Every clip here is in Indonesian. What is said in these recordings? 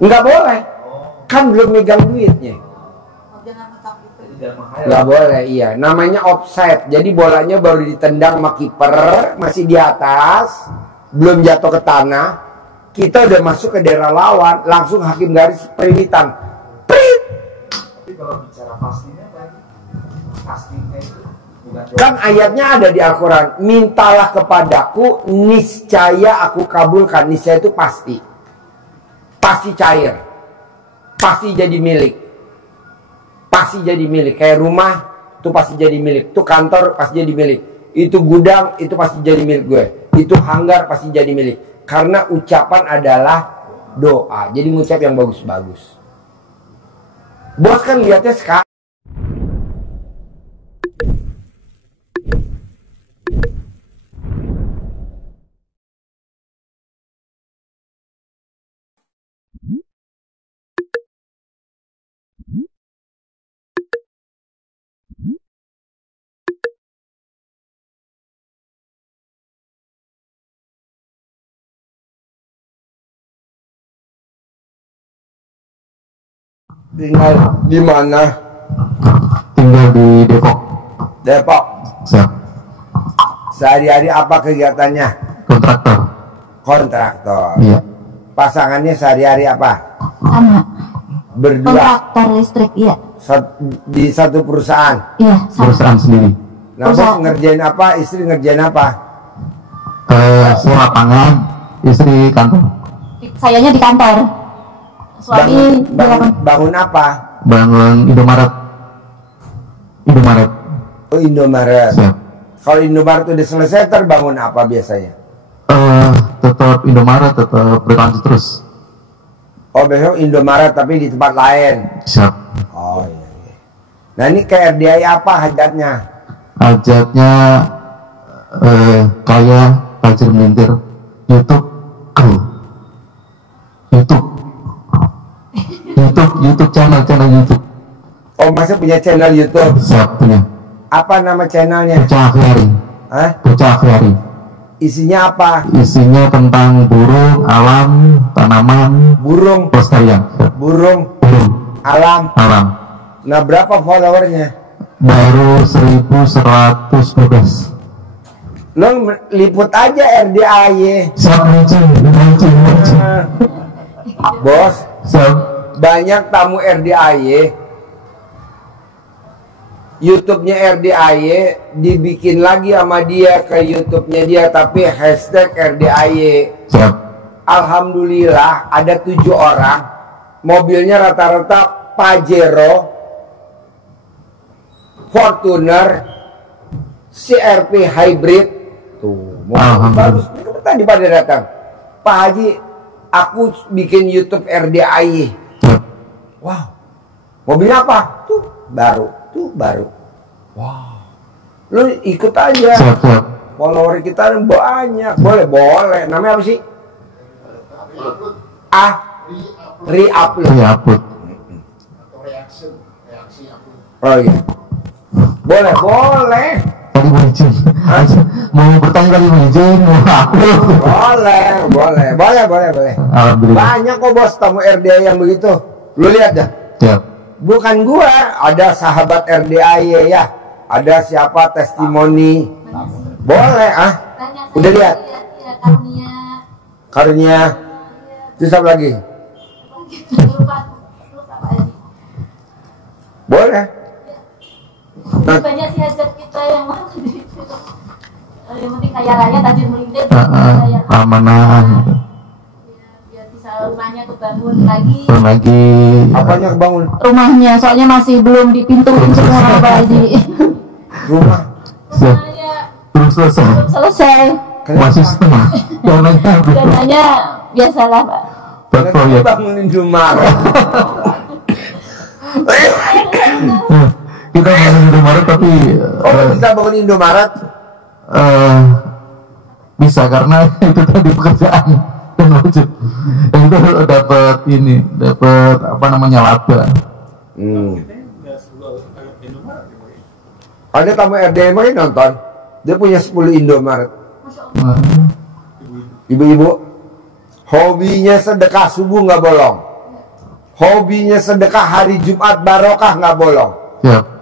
Nggak boleh, kan belum megang duitnya. Nggak boleh, iya. Namanya offside. Jadi bolanya baru ditendang sama kiper, masih di atas, belum jatuh ke tanah. Kita udah masuk ke daerah lawan, langsung hakim garis perimitan. Prit! Tapi kalau bicara pastinya tadi, pastinya itu bukan kan ayatnya ada di Al-Quran. Mintalah kepadaku, niscaya aku kabulkan. Niscaya itu pasti. Pasti cair. Pasti jadi milik. Pasti jadi milik. Kayak rumah itu pasti jadi milik. Itu kantor pasti jadi milik. Itu gudang itu pasti jadi milik gue. Itu hanggar pasti jadi milik. Karena ucapan adalah doa. Jadi ngucap yang bagus-bagus. Bos kan lihatnya sekarang. Tinggal di mana? Tinggal di Depok. Depok. Siap. Sehari-hari apa kegiatannya? Kontraktor. Kontraktor. Iya. Pasangannya sehari-hari apa? Sama. Berdua. Kontraktor listrik, iya. Di satu perusahaan. Iya, sama. Perusahaan sendiri. Nah, bos ngerjain apa? Istri ngerjain apa? Saya lapangan, istri kantor. Sayanya di kantor. Suami bangun apa? Bangun Indomaret. Indomaret. Oh, Indomaret. Siap. Kalau Indomaret udah selesai, terbangun apa biasanya? Tetap Indomaret, tetap berlanjut terus. Oh, besok Indomaret tapi di tempat lain. Siap. Oh iya, iya. Nah ini ke RDI apa hajatnya? Hajatnya kayak Fajir Melintir, YouTube, YouTube channel YouTube. Oh, masa punya channel YouTube? Siap, punya. Apa nama channelnya? Bocah Akhiari. Hah? Bocah Akhiari. Isinya apa? Isinya tentang burung, alam, tanaman, Burung, pelestarian. burung, Burung, alam. alam. Nah, berapa followernya? Baru 1112. Lo liput aja RDAY. Siap, mancing. Bos, Siap. banyak tamu RDAY. YouTube-nya RDAY dibikin lagi sama dia ke YouTube-nya dia, tapi hashtag RDAY. Siap. Alhamdulillah ada 7 orang. Mobilnya rata-rata Pajero, Fortuner, CRV hybrid. Tuh, mobil bagus. Tadi pada datang. Pak Haji, aku bikin YouTube RDAY. Siap. Wow. Mobilnya apa? Tuh, baru. Tuh baru. Wow. Lu ikut aja. Siap, siap. Follower kita banyak. Boleh, boleh. Namanya apa sih? Re-upload. Re-upload. Oh iya. Boleh, boleh. Tadi mau izin. Mau bertanya tadi mau izin, mau upload. Boleh, boleh. Boleh, boleh, boleh. Alhamdulillah. Banyak kok bos tamu RDA yang begitu. Lu lihat dah. Siap. Bukan gua, ada sahabat RDAY ya. Ada siapa testimoni. Boleh ah. Udah lihat. Karunia. Terus apa lagi? Boleh. Banyak sih hajat kita yang yang penting kaya raya, tajir melintir, amanah. biar bisa rumahnya kebangun lagi. Apanya kebangun? Rumahnya, soalnya masih belum dipintuin semua Pak Haji. Rumah. Rumahnya Belum selesai. belum selesai. Masih setengah. Dananya biasalah Pak. Berproyek. Bangunin rumah. Kita bangun Indomaret tapi Oh, bisa bangun Indomaret? bisa karena itu tadi pekerjaan Wajib. Dan itu dapat ini, dapat apa namanya, laba. Ada tamu RDM yang nonton, dia punya 10 Indomaret. Ibu-ibu, hobinya sedekah subuh nggak bolong, hobinya sedekah hari Jumat barokah nggak bolong,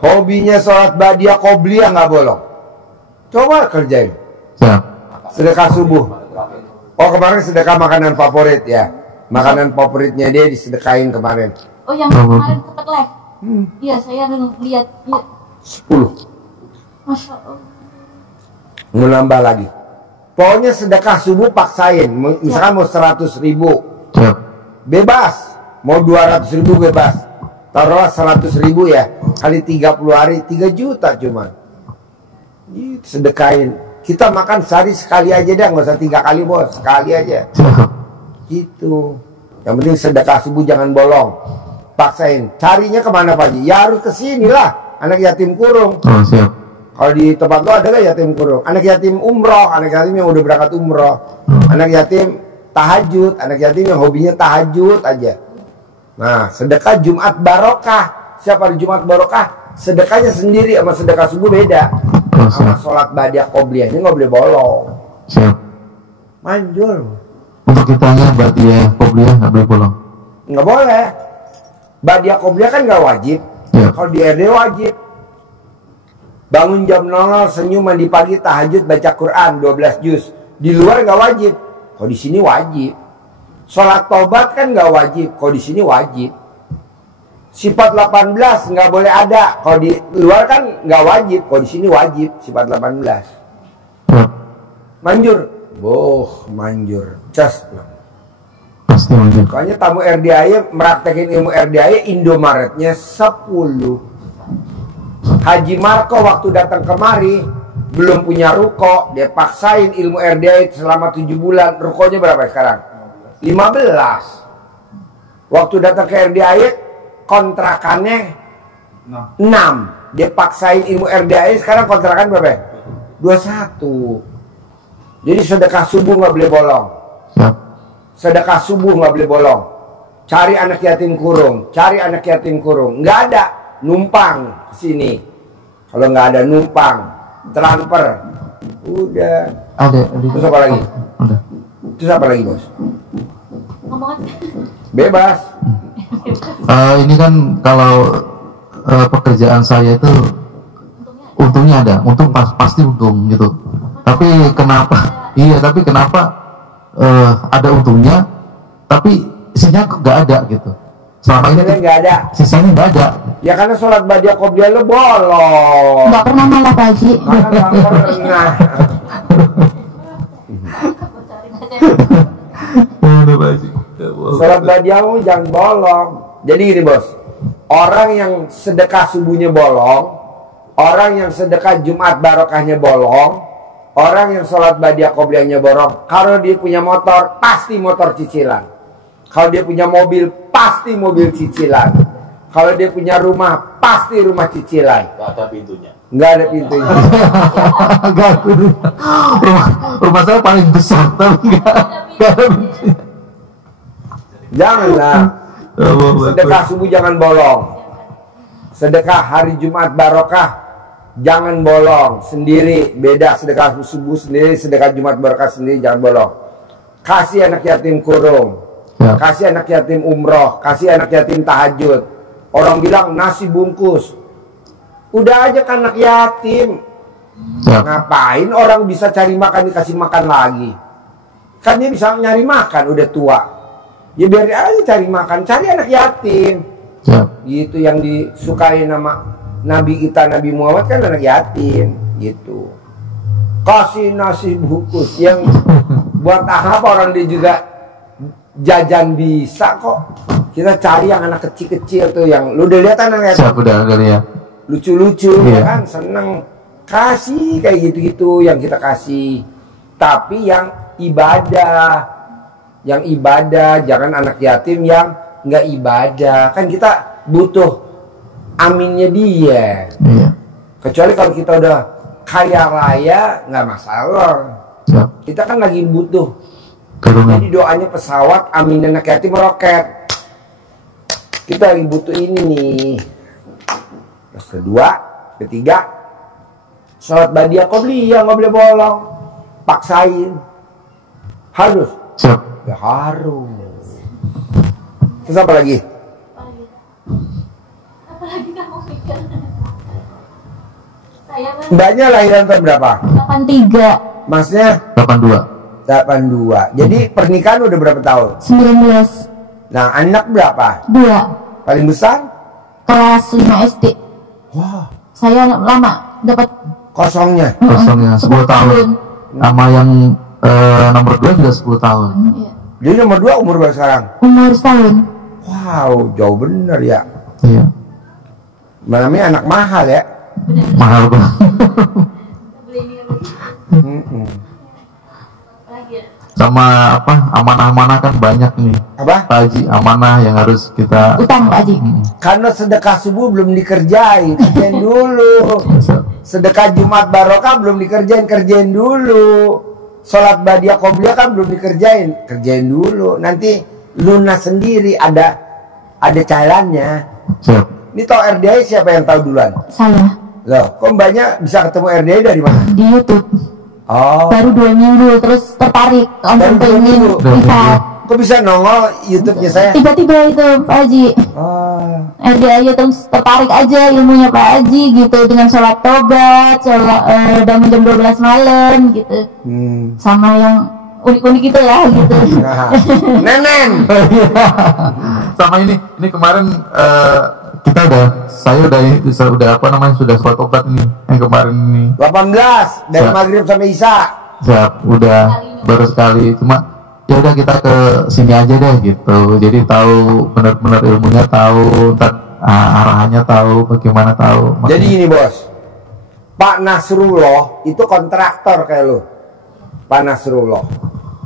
hobinya sholat badiah qobliyah nggak bolong. Coba kerjain. Sedekah subuh. Oh, kemarin sedekah makanan favorit ya, makanan favoritnya dia disedekahin kemarin. Oh, yang kemarin cepet live. Iya, saya lihat. Ya. 10. Masya Allah. Mau nambah lagi. Pokoknya sedekah subuh paksain. Misalkan mau 100.000, bebas. Mau 200.000 bebas. Taruhlah 100.000 ya, kali 30 hari 3 juta cuman. Gitu, sedekahin. Kita makan sehari sekali aja dah, nggak usah 3 kali bos, sekali aja. Gitu. Yang penting sedekah subuh jangan bolong. Paksain. Carinya kemana Pak Haji? Ya harus kesini lah. Anak yatim kurung. Oh, siap. Kalau di tempat lo ada gak yatim kurung? Anak yatim umroh, anak yatim yang udah berangkat umroh, anak yatim tahajud, anak yatim yang hobinya tahajud aja. Nah, sedekah Jumat barokah. Siapa di Jumat barokah? Sedekahnya sendiri sama sedekah subuh beda. Sama sholat badiah qobliyahnya nggak boleh bolong. Siap. Manjur. Untuk kitanya badiah qobliyah nggak boleh bolong. Nggak boleh. Badiah qobliyah kan nggak wajib. Kalau di RD wajib. Bangun jam 00, senyum, mandi pagi, tahajud, baca Quran 12 juz. Di luar nggak wajib. Kalau di sini wajib. Sholat tobat kan nggak wajib. Kalau di sini wajib. Sifat 18 nggak boleh ada. Kalau di luar kan nggak wajib. Kalau di sini wajib. Sifat 18. Manjur. Boh, manjur. Just. Pasti manjur. Makanya tamu RDAI meraktekin ilmu RDAI, Indomaretnya 10. Haji Marco waktu datang kemari belum punya ruko, dia paksain ilmu RDAI selama 7 bulan. Rukonya berapa sekarang? 15. Waktu datang ke RDAI kontrakannya 6. Dia paksain ilmu RDAI, sekarang kontrakan berapa? 21. Jadi sedekah subuh nggak boleh bolong. Sedekah subuh nggak boleh bolong. Cari anak yatim kurung, cari anak yatim kurung. Nggak ada, numpang sini. Kalau nggak ada numpang, transfer. Udah. Ada. Terus apa lagi? Udah. Terus apa lagi bos? Ngomong aja. Bebas. Ini kan kalau pekerjaan saya itu untungnya ada, untung pasti untung gitu. Tapi kenapa? Iya, tapi kenapa ada untungnya, tapi sisanya nggak ada gitu. Selama ini nggak ada. Sisanya nggak ada. Ya karena sholat badiah qobliyah lo bolong. Nggak pernah malah Pak Haji. Mana nggak pernah. Sholat badiahmu jangan bolong. Jadi gini bos, orang yang sedekah subuhnya bolong, orang yang sedekah Jumat barokahnya bolong, orang yang sholat badiah qobliyahnya bolong. Kalau dia punya motor, pasti motor cicilan. Kalau dia punya mobil, pasti mobil cicilan. Kalau dia punya rumah, pasti rumah cicilan. Gak ada pintunya. Nggak ada pintunya. Nggak ada. Rumah saya paling besar, tapi nggak ada pintunya. Janganlah. Sedekah subuh jangan bolong. Sedekah hari Jumat barokah jangan bolong. Sendiri beda, sedekah subuh sendiri, sedekah Jumat barokah sendiri jangan bolong. Kasih anak yatim kurung, kasih anak yatim umroh, kasih anak yatim tahajud. Orang bilang nasi bungkus, udah aja kan anak yatim. Ngapain orang bisa cari makan dikasih makan lagi? Kan dia bisa nyari makan udah tua. Ya biar aja cari makan, cari anak yatim. Gitu yang disukai nama Nabi kita, Nabi Muhammad kan anak yatim. Gitu. Kasih nasi bungkus yang buat apa orang dia juga jajan bisa kok. Kita cari yang anak kecil-kecil tuh yang lu udah lihat anak yatim. Udah lihat. Lucu-lucu ya kan, seneng. Kasih kayak gitu-gitu yang kita kasih. Tapi yang ibadah. Yang ibadah, jangan anak yatim yang nggak ibadah. Kan kita butuh aminnya dia. Kecuali kalau kita udah kaya raya, nggak masalah. Kita kan lagi butuh Kerungan. Jadi doanya pesawat, amin anak yatim meroket. Kita lagi butuh ini nih. Terus kedua, ketiga, sholat badiah qobliyah nggak boleh bolong. Paksain. Harus. Siap. Ya harus. Terus apa lagi? Apalagi kamu mikir. Saya Mbaknya lahiran tahun berapa? 83, Masnya 82. 82. Jadi pernikahan udah berapa tahun? 19, Nah, anak berapa? 2, Paling besar? kelas 5 SD. Wah, Saya lama dapat kosongnya. Kosongnya 10 tahun. Sama yang nomor 2 juga 10 tahun. Iya. Jadi nomor 2 umur berapa sekarang? Umur setahun. Wow, jauh bener ya. Iya. Namanya anak mahal ya. Mahal banget. Mm-mm. Sama apa? Amanah-amanah kan banyak nih. Apa? Pak Haji, amanah yang harus kita Utang Pak Haji. Karena sedekah subuh belum dikerjain, kerjain dulu. Sedekah Jumat Barokah belum kerjain dulu. Sholat badiah qobliyah kan belum kerjain dulu. Nanti lunas sendiri, ada cairannya. Siap. Ini tau RDI siapa yang tahu duluan? Saya Loh, kok mbaknya bisa ketemu RDI dari mana? di YouTube Oh, baru 2 minggu, terus tertarik langsung Baru 2 pengen minggu? lihat. kok bisa nongol YouTube-nya saya? Tiba-tiba itu Pak Haji Oh, RDI terus tertarik aja ilmunya Pak Haji gitu, dengan sholat tobat, sholat bangun jam 12 malam gitu, sama yang unik-unik gitu ya gitu. nah, Nenen. Sama ini kemarin saya udah apa namanya, sudah sholat tobat ini yang kemarin ini. 18 dari Siap. maghrib sampai isya. Siap, udah baru sekali. Cuma ya udah kita ke sini aja deh gitu. Jadi tahu benar-benar ilmunya, tahu arahannya, tahu bagaimana, tahu. Jadi gini bos, Pak Nasrullah itu kontraktor kayak lu. Pak Nasrullah,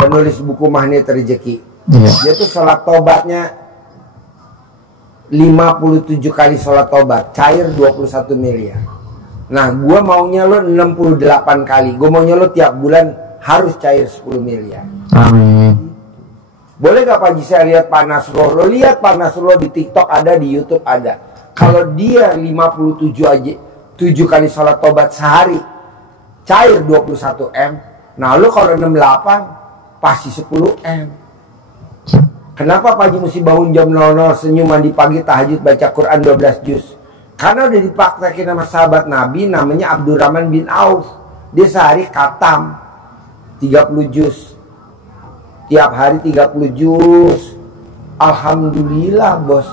penulis buku Magnet Rezeki. Iya. Dia tuh sholat tobatnya 57 kali sholat tobat, cair 21 miliar. Nah, gua maunya lo 68 kali. Gua maunya lo tiap bulan harus cair 10 miliar. Amin. Boleh gak Pak Haji saya lihat Pak Nasrullah? Lo lihat Pak Nasrullah di TikTok ada, di YouTube ada. Kalau dia 57 aja 7 kali sholat tobat sehari, cair 21 M. Nah lo kalau 68 pasti 10 M. Kenapa Pak Haji mesti bangun jam 00, senyum, mandi pagi, tahajud, baca Quran 12 juz? Karena udah dipraktekin sama sahabat Nabi, namanya Abdurrahman bin Auf. Dia sehari khatam 30 juz. Tiap hari 30 juz. Alhamdulillah bos.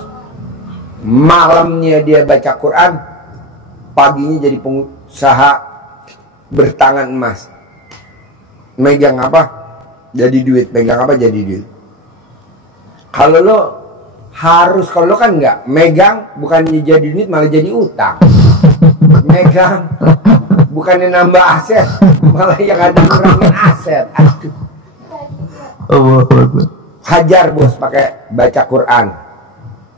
Malamnya dia baca Quran, paginya jadi pengusaha bertangan emas. Megang apa? Jadi duit. Megang apa? Jadi duit. Kalau lo harus, kalau lo kan enggak megang, bukannya jadi duit malah jadi utang. Megang bukannya nambah aset, malah yang ada ngurangin aset. Aduh. Hajar bos pakai baca Quran.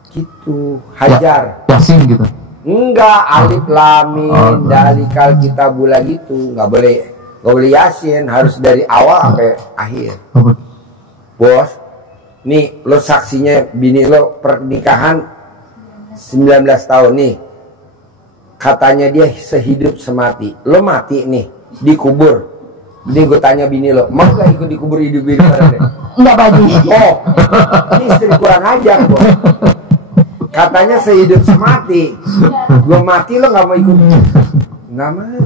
Gitu, hajar. Yasin gitu. Enggak, alif lam mim dalikal kitabula gitu. Enggak boleh yasin, harus dari awal sampai akhir. Bos, nih lo saksinya bini lo pernikahan 19 tahun nih. Katanya dia sehidup semati. Lo mati nih, dikubur. Jadi gue tanya bini lo, mau gak ikut dikubur hidup-hidup? Enggak Pak Haji. Oh, ini istri kurang ajar bos. Katanya sehidup semati. Gue mati lo gak mau ikut? Nggak mau.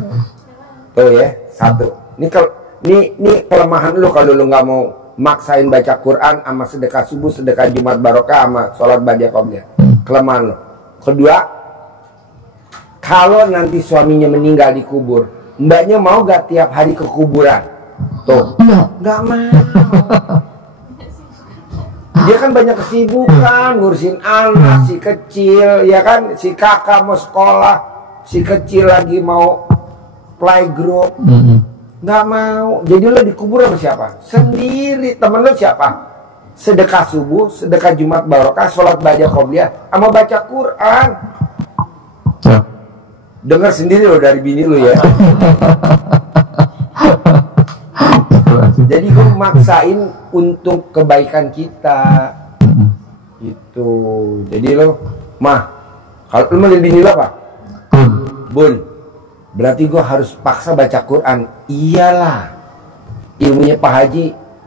Tuh ya, satu. Ini kelemahan lo kalau lo gak mau maksain baca Quran sama sedekah subuh, sedekah Jumat Barokah sama sholat badiah qobliyah. Kelemahan lo. Kedua, kalau nanti suaminya meninggal dikubur, mbaknya mau gak tiap hari ke kuburan? Tuh, nggak mau. Dia kan banyak kesibukan, ngurusin anak, si kecil, ya kan, si kakak mau sekolah, si kecil lagi mau playgroup. Nggak mau. Jadi lo dikubur sama siapa? Sendiri. Temen lo siapa? Sedekah subuh, sedekah Jumat Barokah, sholat badiah qobliyah, sama baca Quran. Dengar sendiri lo dari bini lo ya. Jadi gue maksain untuk kebaikan kita. Itu. Jadi lo, mah, kalau lo mau bini lo apa? Bun. Berarti gue harus paksa baca Quran. Iyalah. Ilmunya Pak Haji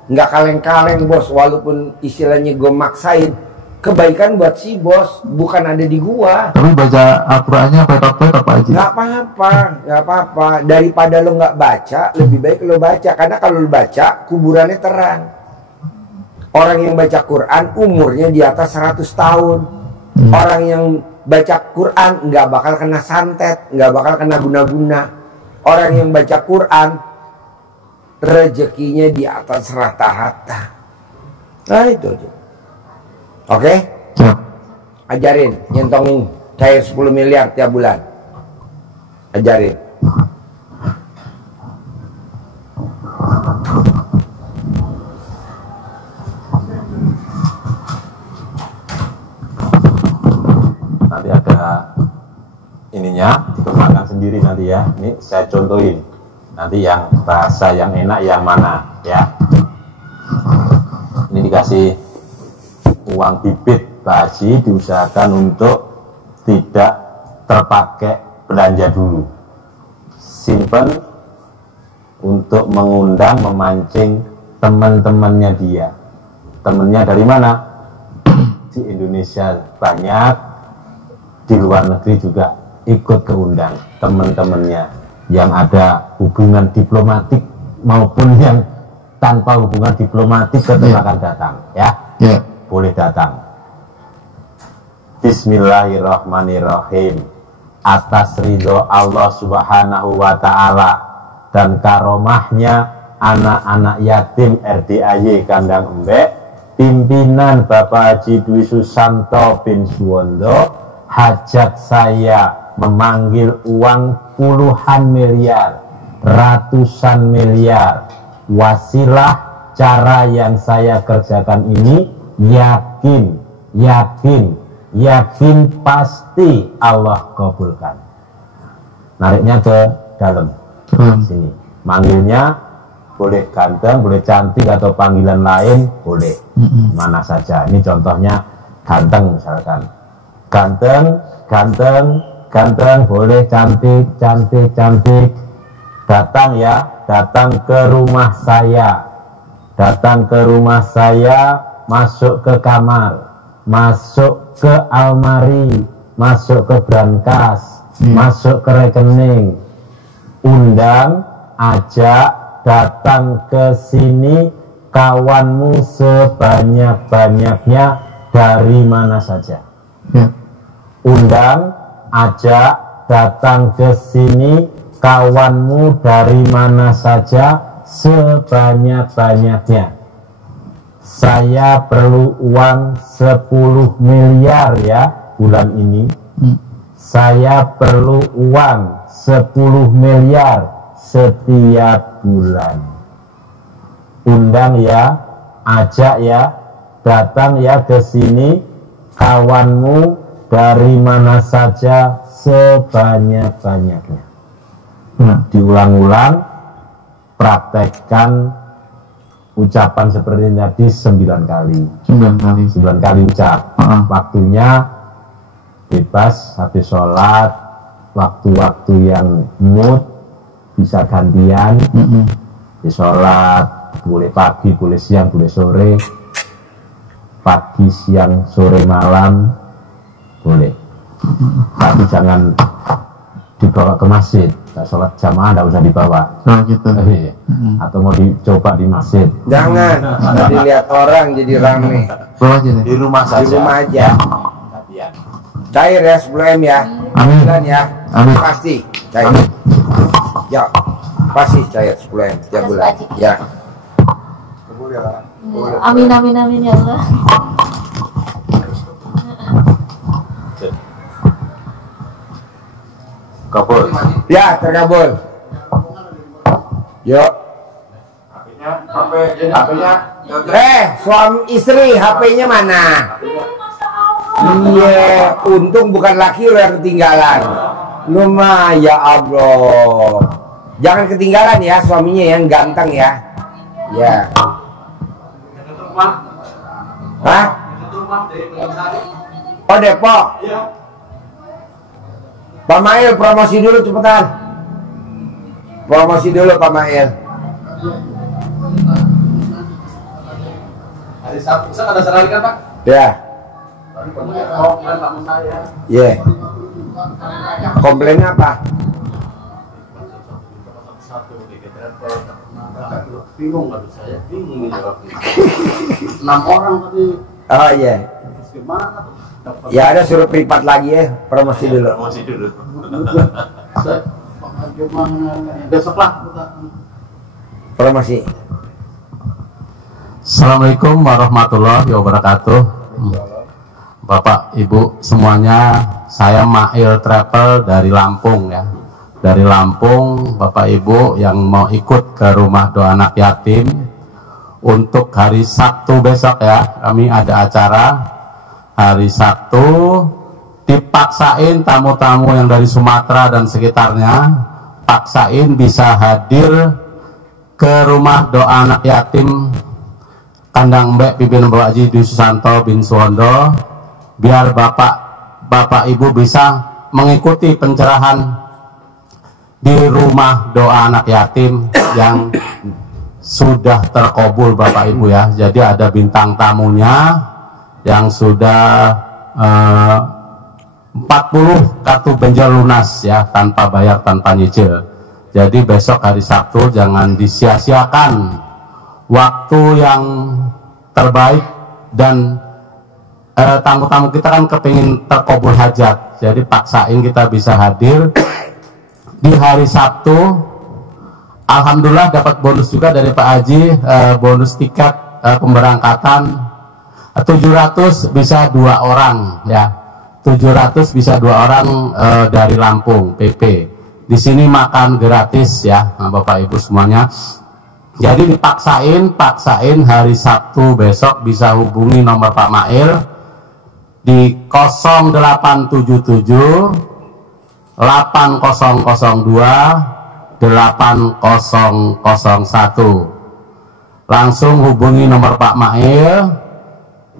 nggak kaleng-kaleng bos. Walaupun istilahnya gue maksain, kebaikan buat si bos, bukan ada di gua. Tapi baca Al-Qur'annya petok-petok Pak Haji. Nggak apa-apa, nggak apa-apa. Daripada lo nggak baca, lebih baik lo baca. Karena kalau lo baca, kuburannya terang. Orang yang baca Quran umurnya di atas 100 tahun. Orang yang baca Quran nggak bakal kena santet, nggak bakal kena guna-guna. Orang yang baca Quran rezekinya di atas rata-rata. Nah itu aja. Oke? Ya. Ajarin, nyentongin cair 10 miliar tiap bulan. Ajarin. Nanti ada ininya, dikembangkan sendiri nanti ya. Ini saya contohin. Nanti yang bahasa yang enak yang mana ya. Ini dikasih uang bibit Pak Haji, diusahakan untuk tidak terpakai belanja dulu, simpen untuk mengundang, memancing teman-temannya dia. Temennya dari mana? Di Indonesia banyak, di luar negeri juga ikut keundang teman-temannya yang ada hubungan diplomatik maupun yang tanpa hubungan diplomatik tetap akan datang ya. Boleh datang. Bismillahirrahmanirrahim. Atas ridho Allah Subhanahu wa Ta'ala dan karomahnya anak-anak yatim RDAY Kandang Embek, pimpinan Bapak Haji Dwi Susanto bin Suwondo, hajat saya memanggil uang puluhan miliar, ratusan miliar. Wasilah cara yang saya kerjakan ini yakin pasti Allah kabulkan. Nariknya ke dalam sini. Manggilnya boleh ganteng, boleh cantik atau panggilan lain boleh. Mana saja. Ini contohnya ganteng misalkan. Ganteng boleh, cantik. Datang ya, datang ke rumah saya, masuk ke kamar, masuk ke almari, masuk ke brankas, masuk ke rekening, undang, ajak, datang ke sini kawanmu sebanyak-banyaknya dari mana saja. Undang, ajak, datang ke sini kawanmu dari mana saja sebanyak-banyaknya. Saya perlu uang 10 miliar ya bulan ini. Saya perlu uang 10 miliar setiap bulan. Undang ya, ajak ya, datang ya ke sini kawanmu dari mana saja sebanyak-banyaknya. Diulang-ulang, praktekkan ucapan seperti tadi 9 kali. 9 kali ucap. Waktunya bebas, habis sholat, waktu-waktu yang mood bisa gantian. Di sholat boleh pagi, boleh siang, boleh sore, pagi, siang, sore, malam boleh. Tapi jangan dibawa ke masjid. Sholat jamaah tidak usah dibawa. Atau mau dicoba di masjid. Jangan. Jadi lihat orang jadi rame. Di rumah saja. Di rumah aja. Cair ya 10 M ya. Amin. Ya. Amin. Pasti cair. Ya. Pasti cair 10 M tiap bulan. Ya. Amin ya Allah. Kabul. Ya, terkabul. Yuk. HP-nya Suami istri HP-nya mana? Iya, untung bukan laki lo yang ketinggalan. Lu mah ya Allah. Jangan ketinggalan ya suaminya yang ganteng ya. Ya. Hah? Oh Depok. Pak Mail promosi dulu cepetan. Promosi dulu Pak Mail. Hari Sabtu ada serali kan Pak? Ya. Komplain tamu saya. Iya. Komplainnya apa? Bingung kan saya, bingung jawabnya. 6 orang tadi. Oh iya. Gimana? Ya ada suruh privat lagi ya, promosi dulu. Promosi dulu. Saya gimana? Besok lah. Promosi. Assalamualaikum warahmatullahi wabarakatuh. Bapak, Ibu semuanya, saya Mail Travel dari Lampung ya. Dari Lampung, Bapak Ibu yang mau ikut ke rumah doa anak yatim untuk hari Sabtu besok ya, kami ada acara hari Sabtu. Dipaksain tamu-tamu yang dari Sumatera dan sekitarnya, paksain bisa hadir ke rumah doa anak yatim Kandang Mbek pimpinan Bapak Haji Dwi Susanto bin Suwondo, biar Bapak Ibu bisa mengikuti pencerahan di rumah doa anak yatim yang sudah terkabul Bapak Ibu ya. Jadi ada bintang tamunya yang sudah 40 kartu benjol lunas ya, tanpa bayar, tanpa nyicil. Jadi besok hari Sabtu jangan disia-siakan waktu yang terbaik, dan tamu-tamu kita kan kepingin terkabul hajat, jadi paksain kita bisa hadir di hari Sabtu. Alhamdulillah dapat bonus juga dari Pak Haji, bonus tiket pemberangkatan 700 bisa 2 orang ya, 700 bisa 2 orang dari Lampung PP. Di sini makan gratis ya Bapak Ibu semuanya. Jadi paksain hari Sabtu besok bisa hubungi nomor Pak Mail di 0877 8002 8001. Langsung hubungi nomor Pak Mail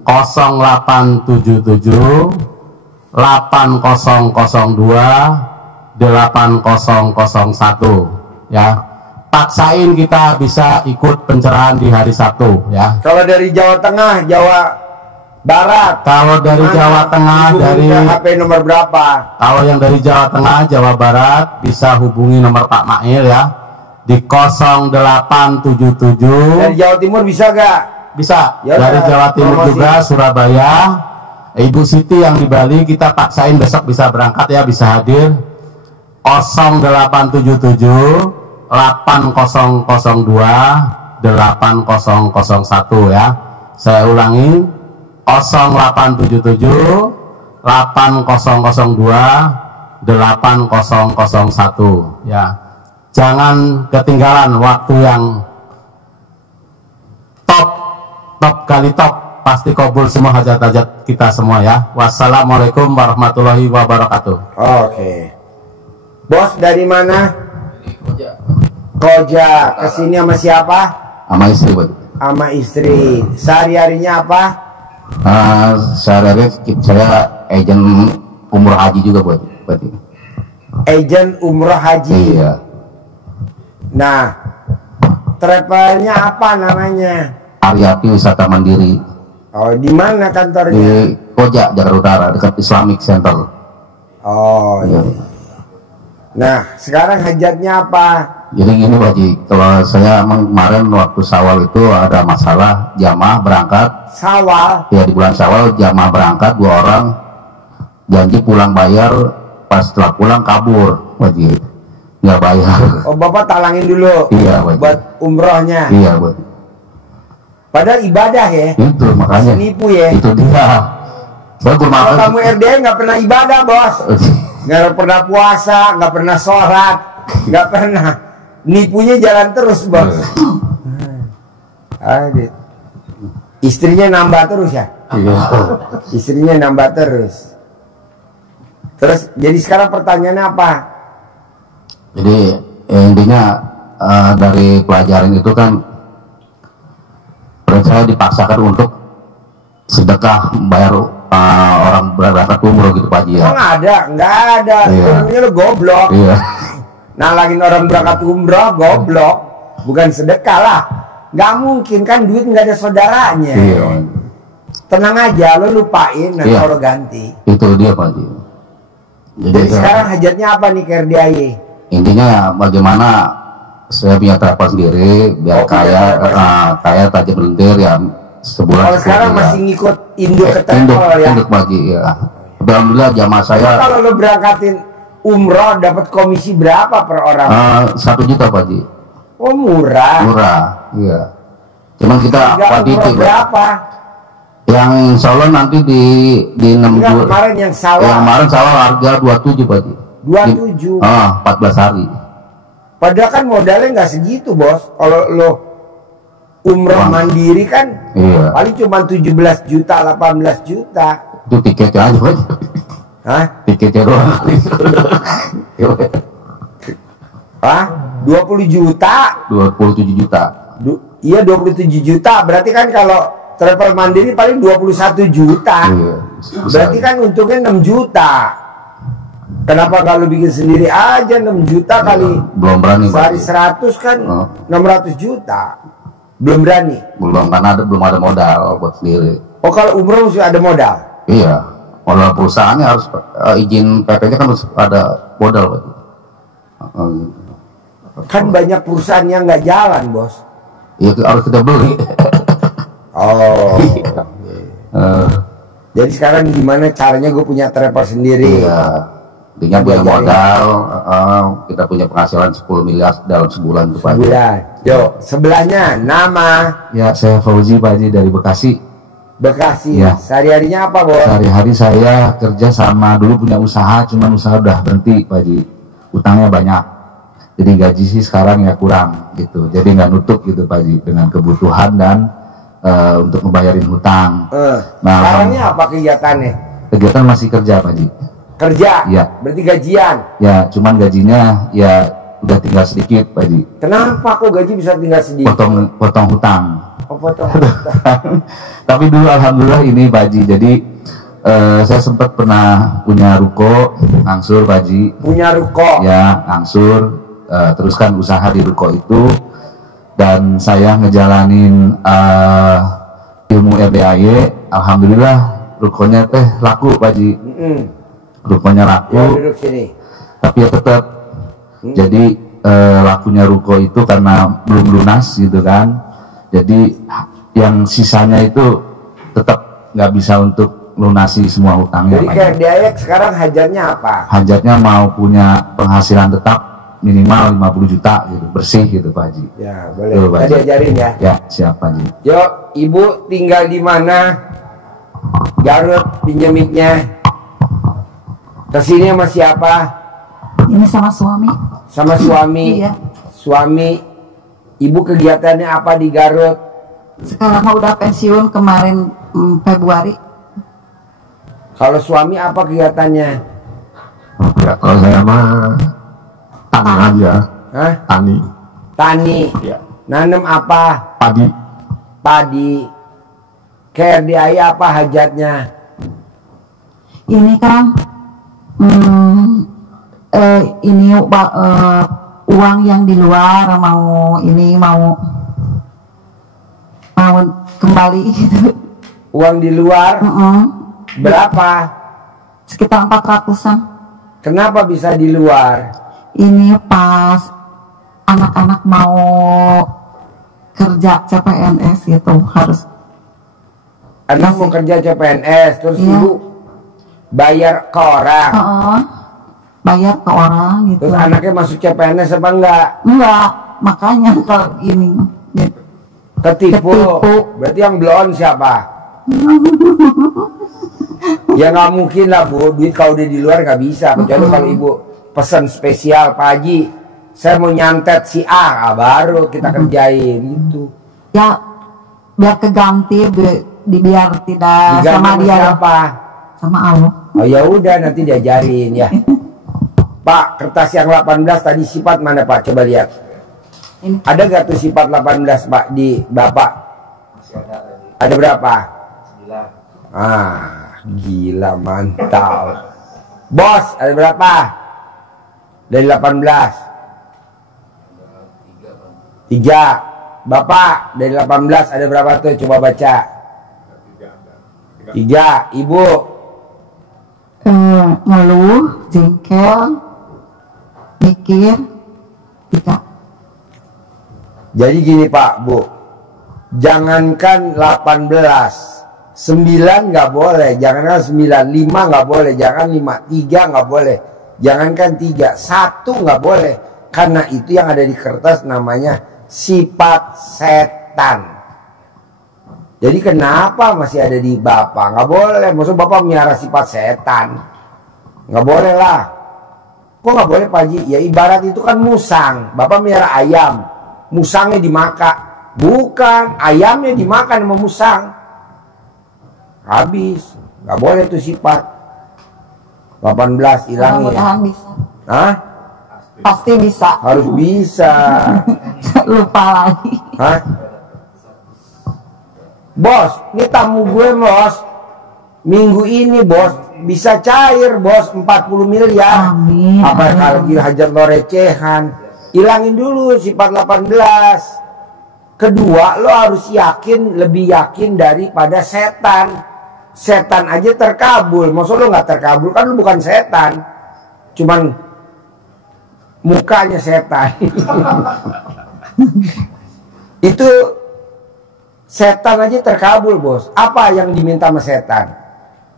0877 8002 8001 ya. Paksain kita bisa ikut pencerahan di hari Sabtu ya. Kalau dari Jawa Tengah, Jawa Barat. Kalau dari Jawa Tengah, dari HP nomor berapa? Kalau yang dari Jawa Tengah, Jawa Barat bisa hubungi nomor Pak Mail ya di 0877. Dari Jawa Timur bisa gak? Bisa. Ya, dari Jawa Timur promosi. juga, Surabaya. Ibu Siti yang di Bali kita paksain besok bisa berangkat ya, bisa hadir 0877 8002 8001 ya. Saya ulangi 0877 8002 8001 ya. Jangan ketinggalan waktu yang top kali top, pasti kabul semua hajat-hajat kita semua ya. Wassalamualaikum warahmatullahi wabarakatuh. Oke. Bos dari mana? Koja. Kesini sama siapa? Sama istri buat. Sama istri. Sehari-harinya apa? Sehari-hari saya agent umroh haji juga buat. Agent umroh haji. Iya. Nah, travelnya apa namanya? Ariati Wisata Mandiri Oh, di mana kantornya? di Koja, Jakarta Utara, dekat Islamic Center. Oh, iya. Nah, sekarang hajatnya apa? Jadi gini Pak Haji, kalau saya kemarin waktu Syawal itu ada masalah jamaah berangkat. Syawal? Ya di bulan Syawal jamaah berangkat 2 orang, janji pulang bayar, pas setelah pulang kabur Pak Haji, nggak bayar. Oh, Bapak talangin dulu. Iya Pak Haji. Buat umrohnya. Iya Pak Haji. Padahal ibadah ya. Itu makanya. Nipu ya. Itu dia. Saya Kalau bermaksud. kamu RDA nggak pernah ibadah, Bos. Nggak pernah puasa, nggak pernah sholat, nggak pernah. Nipunya jalan terus, Bos. Aduh. Istrinya nambah terus ya? Iya. Istrinya nambah terus. Terus, jadi sekarang pertanyaannya apa? Jadi intinya dari pelajaran itu kan dan saya dipaksakan untuk sedekah bayar orang berangkat umroh gitu Pak Haji ya. Nggak ada. Iya. Itu namanya lo goblok. Iya. Nalangin orang berangkat umroh, goblok. Bukan sedekah lah. Nggak mungkin kan, duit nggak ada saudaranya. Iya. Tenang aja, lo lupain, nanti Iya. lo ganti. Itu dia Pak Haji. Jadi sekarang hajatnya apa nih KRDAY? Intinya bagaimana saya punya travel sendiri biar kaya tajam melintir ya sebulan. Kalau sekarang ya. masih ngikut induk ke travel ya. Induk Pak Haji ya. Alhamdulillah jamaah saya. Kalau lo berangkatin umroh dapat komisi berapa per orang? 1 juta Pak Haji. Oh murah. Murah, iya. Cuman kita Enggak, umroh kuantiti berapa? yang insya Allah nanti di 6 Enggak, bulan. kemarin yang sawah. Yang kemarin sawah harga 27 Pak Haji. 27. 14 hari. Padahal kan modalnya nggak segitu bos. Kalau lo umroh Wah. mandiri kan Iya. paling cuma 17 juta, 18 juta. Itu tiketnya aja Pak Haji. Hah? Tiketnya doang. Hah? 20 juta? 27 juta. Iya 27 juta. Berarti kan kalau travel mandiri paling 21 juta. Iya. Berarti kan untungnya 6 juta. Kenapa kalau bikin sendiri aja 6 juta kali belum berani Pak sehari Haji. 100 kan Oh. 600 juta. Belum berani. Belum karena belum ada modal buat sendiri. Oh kalau umroh mesti ada modal. Iya. Modal perusahaannya harus izin PP-nya kan harus ada modal Pak Haji. Kan banyak perusahaan yang nggak jalan bos. Iya harus kita beli. Oh. Eh, Jadi sekarang gimana caranya gue punya travel sendiri? Iya. Dengan punya modal, kita punya penghasilan 10 miliar dalam sebulan tuh Pak Haji. Bulan. Yo, sebelahnya nama Ya, saya Fauzi Pak Haji dari Bekasi. Bekasi. Ya. Sehari-harinya apa bos? Sehari-hari saya kerja sama, dulu punya usaha, cuman usaha udah berhenti Pak Haji. Utangnya banyak. Jadi gaji sih sekarang ya kurang gitu. Jadi nggak nutup gitu Pak Haji dengan kebutuhan dan untuk ngebayarin hutang. Nah, Sekarangnya apa kegiatannya? kegiatan masih kerja Pak Haji. Kerja? Iya. Berarti gajian? Ya, cuman gajinya ya udah tinggal sedikit Pak Haji. Kenapa kok gaji bisa tinggal sedikit? Potong hutang. Oh, potong. Tapi dulu alhamdulillah ini Pak Haji. Jadi saya sempat pernah punya ruko ngangsur Pak Haji. Punya ruko? Ya, ngangsur, teruskan usaha di ruko itu, dan saya ngejalanin ilmu RDAY. Alhamdulillah rukonya teh laku Pak Haji. Rukonya laku. Ya, duduk sini. Tapi ya tetap jadi lakunya ruko itu karena belum lunas gitu kan, jadi yang sisanya itu tetap nggak bisa untuk lunasi semua utangnya Jadi Pak kayak Haji. Dayak sekarang hajatnya apa? Hajatnya mau punya penghasilan tetap minimal 50 juta gitu, bersih gitu Pak Haji. Ya boleh. Tuh, Pak Tadi Haji. ajarin ya. Ya siap Pak Haji. Yo, ibu tinggal di mana? Garut, pinjam mic-nya. Kesini sama siapa? Ini sama suami. Sama suami. Iya. Suami. Ibu kegiatannya apa di Garut? Sekarang mah udah pensiun kemarin Februari. Kalau suami apa kegiatannya? Ya, kalau saya mah tani aja, Hah? tani, Tani. ya. Nanem apa? Padi. Padi. KRDAY apa hajatnya? Ini kan uang yang di luar mau kembali gitu. Uang di luar berapa? Sekitar 400-an. Kenapa bisa di luar? Ini pas anak-anak mau kerja CPNS gitu harus. Anak mau kerja CPNS, terus Iya. ibu bayar ke orang. Bayar ke orang gitu. Terus anaknya masuk CPNS apa enggak? Enggak, makanya kalau ini gitu. Ketipu. Ketipu. Berarti yang blon siapa? Ya nggak mungkin lah Bu, duit kalau udah di luar nggak bisa. Kecuali kalau ibu pesan spesial, Pak Haji, saya mau nyantet si A, baru kita kerjain gitu. Ya biar keganti biar tidak Diganti sama dia siapa? sama Allah. Oh ya udah nanti diajarin ya. Pak, kertas yang 18 tadi sifat mana Pak? Coba lihat. Ini. Ada gak tuh sifat 18 Pak di Bapak? Masih ada tadi. Ada berapa? 9. Ah, gila mantap. Bos, ada berapa? Dari 18. 3. Bapak, dari 18 ada berapa tuh? Coba baca. 3. Ibu? Ngeluh, jengkel, mikir, 3. Jadi gini Pak, Bu. Jangankan 18, 9 nggak boleh, jangankan 9, 5 nggak boleh, jangan 5, 3 nggak boleh, jangankan 3, 1 nggak boleh, karena itu yang ada di kertas namanya sifat setan. Jadi kenapa masih ada di Bapak? Nggak boleh, maksud Bapak miara sifat setan, nggak boleh lah. Kok nggak boleh Pak Haji? Ya ibarat itu kan musang, Bapak miara ayam, musangnya dimakan, bukan ayamnya dimakan sama musang. Habis, nggak boleh tuh sifat. 18 hilangin. Mudah-mudahan bisa. Hah? Pasti bisa. Harus bisa. Lupa lagi. Hah? Bos, ini tamu gue bos. Minggu ini bos bisa cair bos 40 miliar. Amin. Apa kalau hajar lo recehan? Hilangin dulu sifat 18. Kedua, lo harus yakin, lebih yakin daripada setan. Setan aja terkabul, maksud lo nggak terkabul kan lo bukan setan, cuman mukanya setan. Itu setan aja terkabul bos. Apa yang diminta sama setan?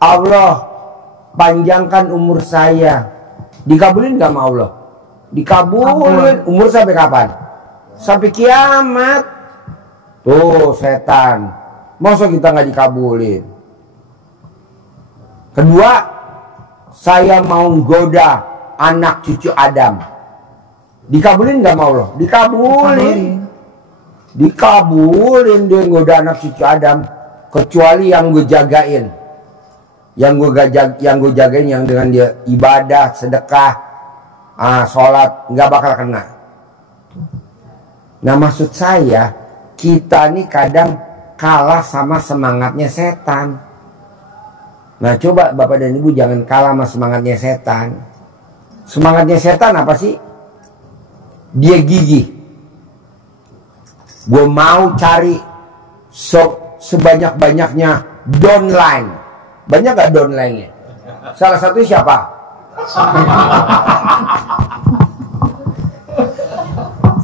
Allah panjangkan umur saya. Dikabulin nggak sama Allah? Dikabulin. Umur sampai kapan? Sampai kiamat. Tuh setan. Masa kita nggak dikabulin? Kedua, saya mau goda anak cucu Adam. Dikabulin nggak mau Allah? Dikabulin. Dikabulin dia goda anak cucu Adam. Kecuali yang gue jagain. Yang gue jagain yang dengan dia ibadah, sedekah, sholat, nggak bakal kena. Nah maksud saya, kita nih kadang kalah sama semangatnya setan. Nah coba Bapak dan Ibu jangan kalah sama semangatnya setan. Semangatnya setan apa sih? Dia gigih. Gue mau cari sebanyak-banyaknya downline. Banyak gak downline-nya? Salah satu siapa?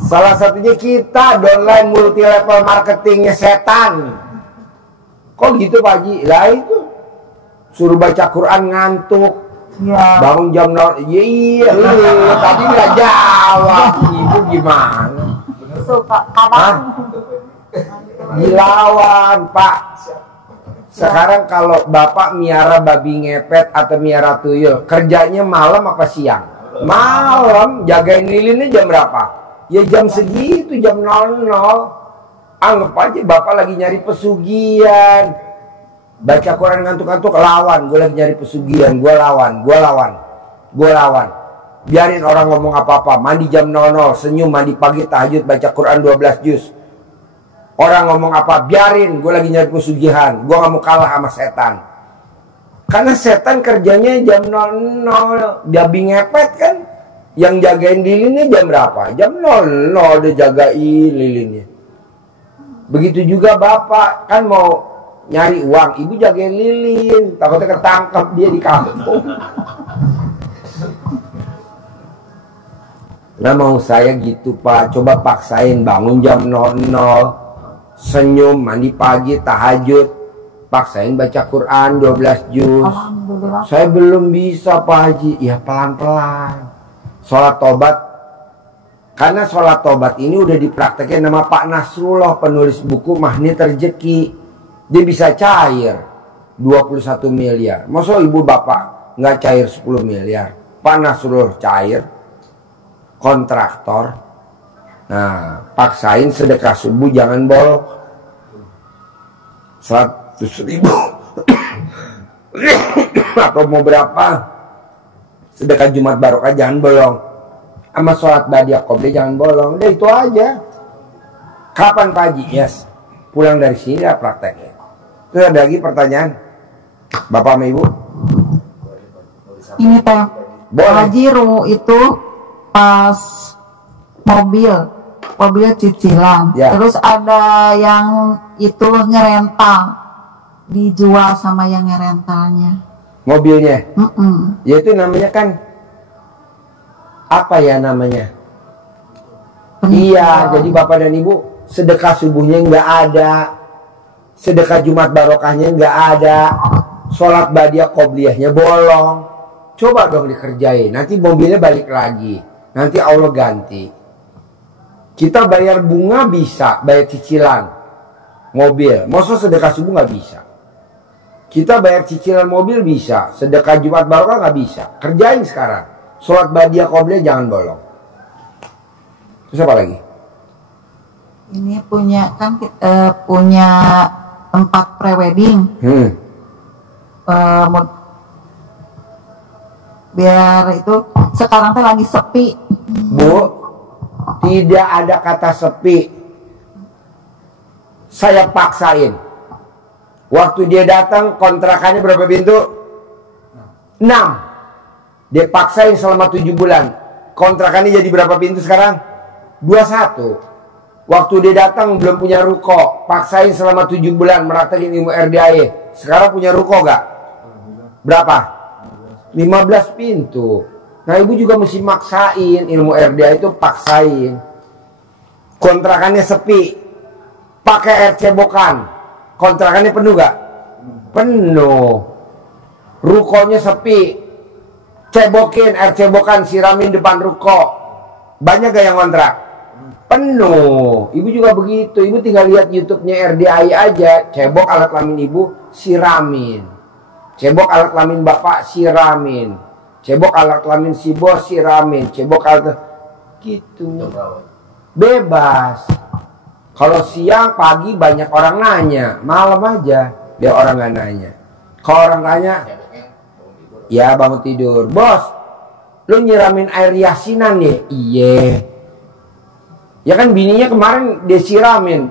Salah satunya kita, downline multi level marketingnya setan. Kok gitu Pak Haji? Lah itu suruh baca Quran ngantuk, ya. Bangun jam 0. Iya, tadi nggak jawab. Ibu gimana? Suka kadang. Dilawan Pak. Sekarang kalau Bapak miara babi ngepet atau miara tuyul, kerjanya malam apa siang? Malam. Jagain lilinnya jam berapa? Ya jam segitu, jam 00. Anggap aja Bapak lagi nyari pesugihan. Baca Quran ngantuk-ngantuk, lawan. Gue lagi nyari pesugihan, gue lawan. Biarin orang ngomong apa-apa. Mandi jam 00, senyum, mandi pagi, tahajud, baca Quran 12 juz. Orang ngomong apa, biarin. Gue lagi nyari pesugihan. Gue gak mau kalah sama setan. Karena setan kerjanya jam 00. Babi ngepet kan. Yang jagain lilinnya jam berapa? Jam 00 dia jagain lilinnya. Begitu juga Bapak kan mau nyari uang, Ibu jagain lilin, takutnya ketangkap dia di kampung. Nah mau saya gitu Pak, coba paksain bangun jam 00, senyum, mandi pagi, tahajud, paksain baca Quran 12 juz. Saya belum bisa Pak Haji. Ya pelan-pelan. Sholat tobat. Karena sholat tobat ini udah dipraktekin nama Pak Nasrullah, penulis buku Magnet Rezeki. Dia bisa cair 21 miliar. Masa ibu bapak nggak cair 10 miliar? Pak Nasrullah cair. Kontraktor. Nah, paksain sedekah subuh jangan bolong. 100.000 atau mau berapa? Sedekah Jumat Barokah jangan bolong. Sama sholat Badiah Qobliyah jangan bolong. Udah itu aja. Kapan Pak Haji? Yes. Pulang dari sini lah prakteknya. Terus ada lagi pertanyaan, Bapak sama Ibu? Ini teh, Boleh. Haji itu pas mobil cicilan, Ya. terus ada yang itu ngerental, dijual sama yang ngerentalnya. Mobilnya, Mm-mm. ya itu namanya kan apa ya namanya? Iya, jadi Bapak dan Ibu sedekah subuhnya nggak ada, sedekah Jumat barokahnya nggak ada, sholat badiah qobliyahnya bolong. Coba dong dikerjain, nanti mobilnya balik lagi, nanti Allah ganti. Kita bayar bunga bisa, bayar cicilan mobil, maksud sedekah subuh nggak bisa. Kita bayar cicilan mobil bisa, sedekah Jumat barokah nggak bisa. Kerjain sekarang, sholat badiah qobliyah jangan bolong. Terus apa lagi? Ini punya kan punya tempat prewedding. Biar itu sekarang teh lagi sepi. Bu, tidak ada kata sepi. Saya paksain. Waktu dia datang kontrakannya berapa pintu? 6. Dia paksain selama 7 bulan. Kontrakannya jadi berapa pintu sekarang? 21. Waktu dia datang belum punya ruko, paksain selama 7 bulan meratakin ilmu RDAE. Sekarang punya ruko gak? Berapa? 15 pintu. Nah, Ibu juga mesti maksain ilmu RDAE itu, paksain. Kontrakannya sepi, pakai air cebokan. Kontrakannya penuh gak? Penuh. Rukonya sepi, cebokin air cebokan, siramin depan ruko. Banyak gak yang kontrak? Penuh. Ibu juga begitu. Ibu tinggal lihat YouTube-nya RDAI aja. Cebok alat kelamin Ibu, siramin. Cebok alat kelamin Bapak, siramin. Cebok alat kelamin si bos, siramin. Cebok alat gitu. Bebas. Kalau siang, pagi banyak orang nanya. Malam aja biar orang gak nanya. Kalau orang tanya, ya bangun tidur. Bos, lu nyiramin air yasinan ya? Iya. Ya kan bininya kemarin disiramin.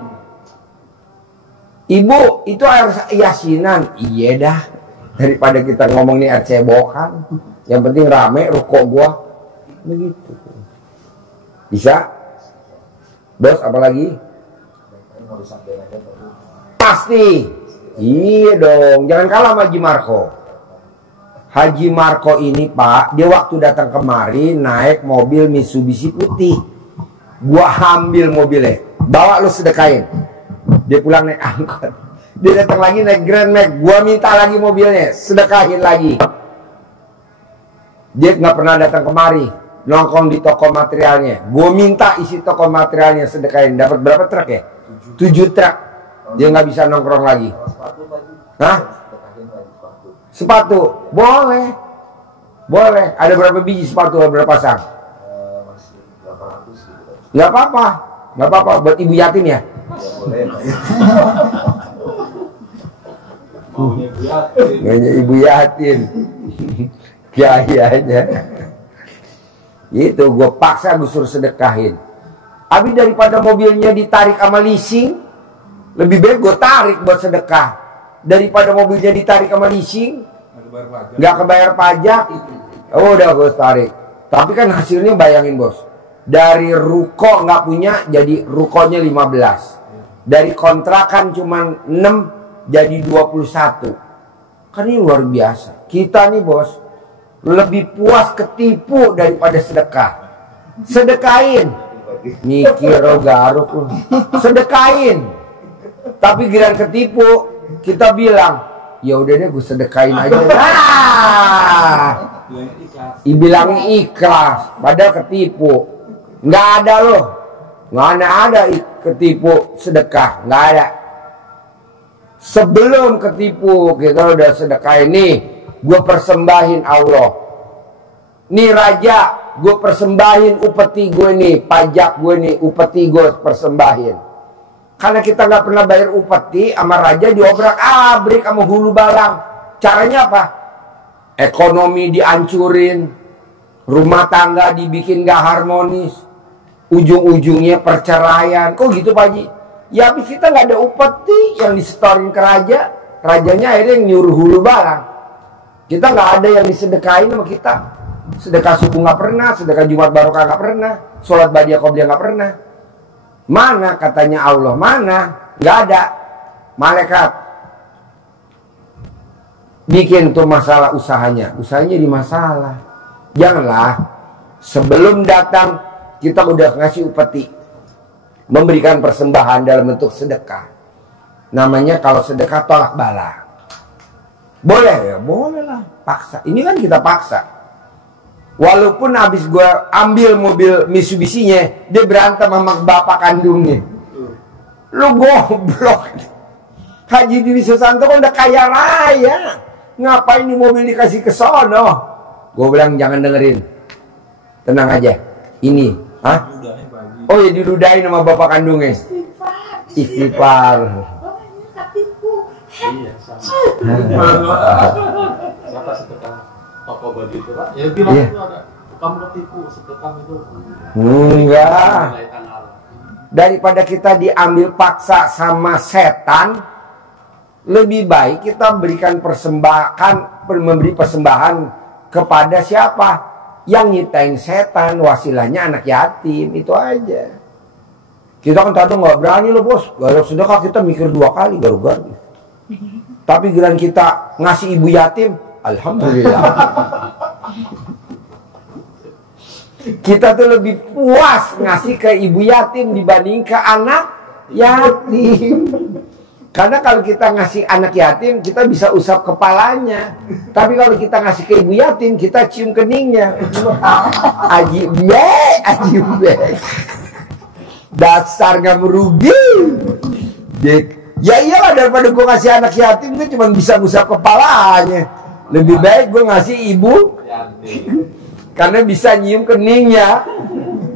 Ibu, itu air yasinan. Iya dah. Daripada kita ngomong nih air cebokan. Yang penting rame ruko gua. Begitu. Bisa? Bos, apalagi? Pasti. Iya dong. Jangan kalah sama Haji Marco. Haji Marco ini Pak, dia waktu datang kemari naik mobil Mitsubishi putih. Gua ambil mobilnya, bawa lu sedekain. Dia pulang naik angkot. Dia datang lagi naik Grand Max, gua minta lagi mobilnya, sedekahin lagi. Dia nggak pernah datang kemari, nongkrong di toko materialnya. Gua minta isi toko materialnya sedekahin. Dapat berapa truk ya? 7 truk. Dia nggak bisa nongkrong lagi. Hah? Sepatu? Boleh. Boleh. Ada berapa biji sepatu? Berapa pasang? Nggak apa-apa. Nggak apa-apa. Buat ibu yatim ya? Maunya ibu yatim. Kiainya. Itu gue paksa gue suruh sedekahin. Habis daripada mobilnya ditarik sama leasing, lebih baik gue tarik buat sedekah. Daripada mobilnya ditarik sama leasing, nggak kebayar pajak, oh udah gue tarik. Tapi kan hasilnya bayangin bos, dari ruko nggak punya jadi rukonya 15, dari kontrakan cuma 6 jadi 21. Kan ini luar biasa. Kita nih bos lebih puas ketipu daripada sedekah. Sedekain, mikir garuk lu, sedekain. Tapi giliran ketipu kita bilang, ya udah deh gue sedekain aja. Dibilangnya ikhlas, padahal ketipu. Nggak ada loh, nggak ada ketipu sedekah, nggak ada. Sebelum ketipu kita udah sedekain nih, gue persembahin Allah. Nih raja, gue persembahin upeti gue nih, pajak gue nih, upeti gue persembahin. Karena kita nggak pernah bayar upeti sama raja, diobrak-abrik sama hulu balang. Caranya apa? Ekonomi dihancurin, rumah tangga dibikin nggak harmonis, ujung-ujungnya perceraian. Kok gitu Pak Haji? Ya habis kita nggak ada upeti yang disetorin ke raja, rajanya akhirnya yang nyuruh hulu barang. Kita nggak ada yang disedekain sama kita. Sedekah subuh nggak pernah, sedekah Jumat Barokah nggak pernah, sholat Badiah Qobliyah nggak pernah. Mana katanya Allah? Mana? Nggak ada. Malaikat bikin tuh masalah usahanya di masalah. Janganlah sebelum datang kita udah ngasih upeti, memberikan persembahan dalam bentuk sedekah. Namanya kalau sedekah tolak bala. Boleh ya, boleh lah. Paksa. Ini kan kita paksa. Walaupun habis gue ambil mobil Mitsubishi-nya, dia berantem sama bapak kandungnya. Lu goblok. Haji Dwi Susanto kan udah kaya raya. Ngapain ini mobil dikasih ke sono? Gue bilang jangan dengerin. Tenang aja. Ini, hah? Oh ya diludahin sama bapak kandungnya. Istighfar. Iya, sama. Siapa sedekah toko baju itu, Pak? Ya bilang itu ada. Kamu ketipu sedekah itu. Enggak. Daripada kita diambil paksa sama setan, lebih baik kita berikan persembahan, memberi persembahan kepada siapa? Yang nyiptain setan, wasilahnya anak yatim, itu aja. Kita kan kadang nggak berani loh bos, kalau sedekah kita mikir 2 kali garu-garu. Tapi giliran kita ngasih ibu yatim, alhamdulillah. Kita tuh lebih puas ngasih ke ibu yatim dibanding ke anak yatim. Karena kalau kita ngasih anak yatim, kita bisa usap kepalanya. Tapi kalau kita ngasih ke ibu yatim, kita cium keningnya. Aji be. Dasar gak merugi. Ya iyalah, daripada gue ngasih anak yatim, gue cuma bisa usap kepalanya. Lebih baik gue ngasih ibu, karena bisa nyium keningnya.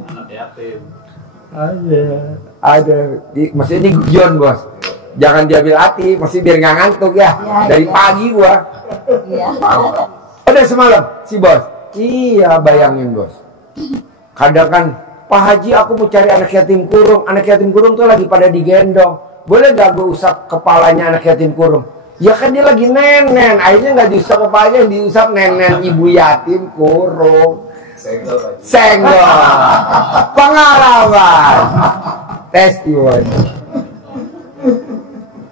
Anak yatim. Ada. Maksudnya ini guyon bos. Jangan diambil hati, masih biar nggak ngantuk ya. Dari pagi gua. Udah semalam si bos. Iya, bayangin bos. Kadang kan, Pak Haji aku mau cari anak yatim kurung. Anak yatim kurung tuh lagi pada digendong. Boleh gak gue usap kepalanya anak yatim kurung? Ya kan dia lagi nenen. Akhirnya nggak diusap kepalanya, diusap nenen ibu yatim kurung. Senggol. Pengalaman. Testimoni.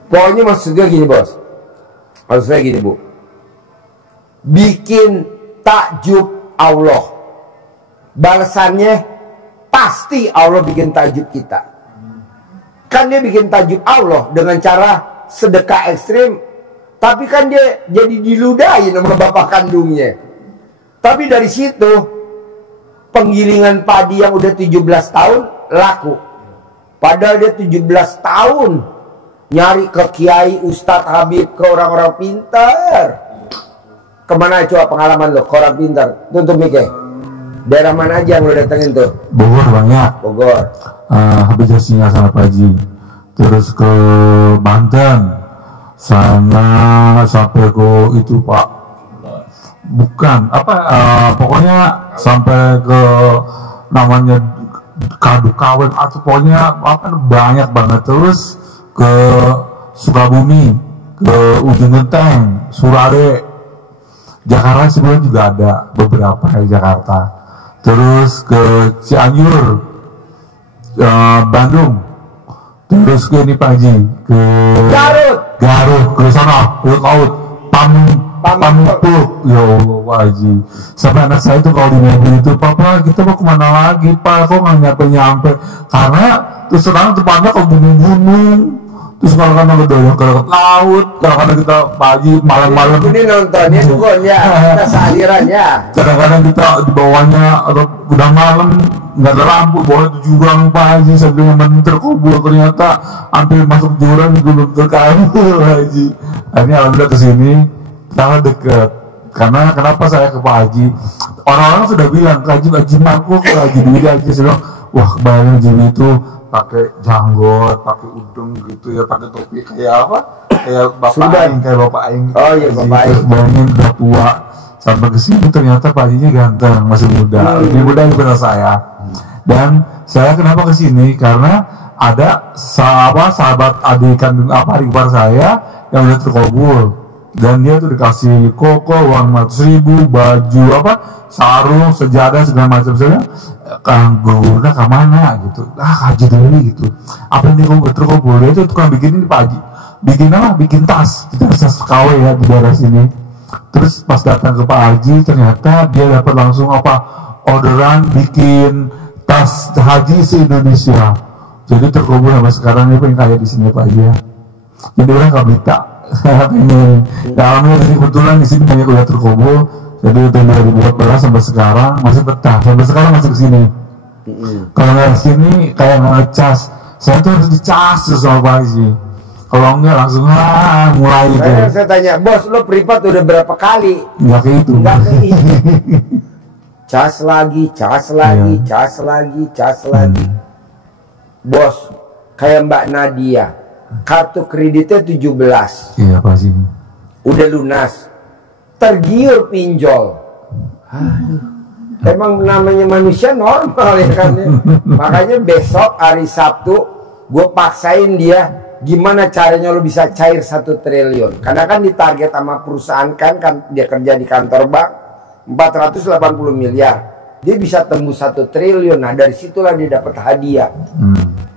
Pokoknya maksudnya gini bos. Maksudnya gini bu. Bikin takjub Allah. Balasannya pasti Allah bikin takjub kita. Kan dia bikin takjub Allah dengan cara sedekah ekstrim. Tapi kan dia jadi diludahin sama bapak kandungnya. Tapi dari situ penggilingan padi yang udah 17 tahun laku. Padahal dia 17 tahun nyari ke kiai, ustadz, habib, ke orang-orang pintar. Kemana coba pengalaman lo, ke orang pintar? Tutup mikir. Daerah mana aja yang lo datengin tuh? Bogor banyak. Bogor. Habis Jasinya sama Pak Haji. Terus ke Banten. Sana sampai ke itu Pak. Bukan, pokoknya sampai ke namanya Kadu Kawin atau pokoknya banyak banget. Terus ke Sukabumi, ke Ujung Genteng, Surare, Jakarta sebenarnya juga ada beberapa di Jakarta. Terus ke Cianjur, Bandung, terus ke ini Pak Haji, ke Garut, ke sana, ke laut, Pamukpuk, ya Allah Pak Haji. Sampai anak saya itu kalau di mobil itu, Papa kita mau kemana lagi Pak, kok nggak nyampe? Karena terus terang tempatnya ke gunung-gunung. Terus kadang-kadang ke laut, kadang-kadang kita pagi, malam-malam. Ini nontonnya bukan ya, kita saliran ya. Kadang-kadang kita di bawahnya, atau udah malam, nggak ada lampu, bawahnya itu jurang Pak Haji, sambil terkubur, ternyata hampir masuk jurang, belum terkabul Pak Haji. Akhirnya alhamdulillah kesini, kita deket. Karena kenapa saya ke Pak Haji? Orang-orang sudah bilang, Haji Marco, Haji Dwi Haji, saya bilang, wah kebayang Haji itu pakai janggot, pakai udeng gitu ya, pakai topi kayak apa? Kayak bapak Aing, kayak bapak Aing. Oh iya bapak Aing. Bayangin udah tua sampai kesini ternyata Pak Hajinya ganteng, masih muda, lebih muda daripada saya. Dan saya kenapa kesini? Karena ada sahabat adik kandung adik ipar saya yang udah terkabul, dan dia tuh dikasih koko, uang 100.000, baju sarung, sejadah segala macam. Saya Kang Guna kemana gitu, kaji dulu gitu, apa yang dia terkabul. Dia itu tukang bikin ini Pak Haji, bikin tas KW ya di daerah sini. Terus pas datang ke Pak Haji, ternyata dia dapat langsung orderan bikin tas haji se-Indonesia. Jadi terkabul sampai sekarang. Dia pengen kaya di sini Pak Haji ya. Jadi orang nggak minta, pengen. Alhamdulillah kebetulan di sini banyak udah terkabul. Jadi tahun 2014 sampai sekarang masih betah, sampai sekarang masih kesini. Kalau nggak kesini kayak nggak ngecas, saya tuh harus dicas sama Pak Haji. Kalau enggak langsung mulai gitu. Saya tanya, bos, lo privat udah berapa kali? Nggak kayak itu. Nggak kayak itu. Cas lagi, cas lagi. Bos, kayak Mbak Nadia, kartu kreditnya 17. Iya pasti. Udah lunas, tergiur pinjol. Aduh. Emang namanya manusia normal ya kan ya? Makanya besok hari Sabtu gue paksain dia, gimana caranya lo bisa cair 1 triliun. Karena kan ditarget sama perusahaan kan dia kerja di kantor bank 480 miliar. Dia bisa tembus 1 triliun. Nah dari situlah dia dapat hadiah.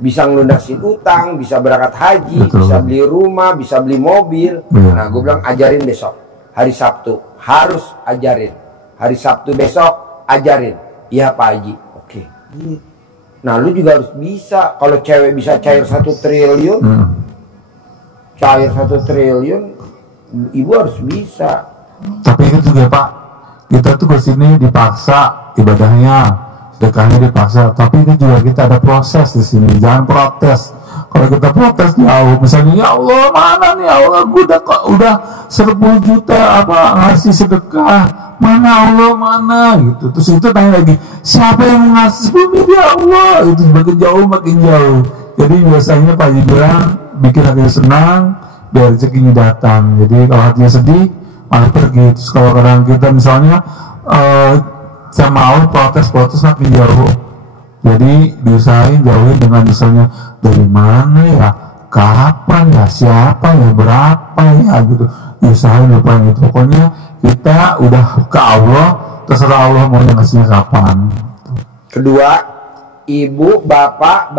Bisa ngelunasin utang, bisa berangkat haji, bisa beli rumah, bisa beli mobil. Nah gue bilang ajarin besok hari Sabtu, harus ajarin. Hari Sabtu besok ajarin. Iya Pak Haji. Oke. Nah lu juga harus bisa. Kalau cewek bisa cair 1 triliun, cair 1 triliun, ibu harus bisa. Tapi itu juga Pak, kita tuh kesini dipaksa ibadahnya, sedekahnya dipaksa. Tapi itu juga kita ada proses di sini. Jangan protes. Kalau kita protes jauh, misalnya ya Allah mana nih ya Allah, gue udah 10 juta ngasih sedekah, mana Allah mana gitu. Terus itu tanya lagi, siapa yang mau ngasih 10 miliar ya Allah, itu makin jauh. Jadi biasanya Pak Haji bilang bikin hatinya senang biar rezekinya datang. Jadi kalau hatinya sedih malah pergi. Terus kalau kadang kita misalnya sama Allah protes makin jauh. Jadi diusahain jauhin dengan misalnya dari mana ya, kapan ya, siapa ya, berapa ya gitu. Diusahain lupain itu. Pokoknya kita udah ke Allah, terserah Allah mau ngasihnya kapan. Kedua, ibu, bapak,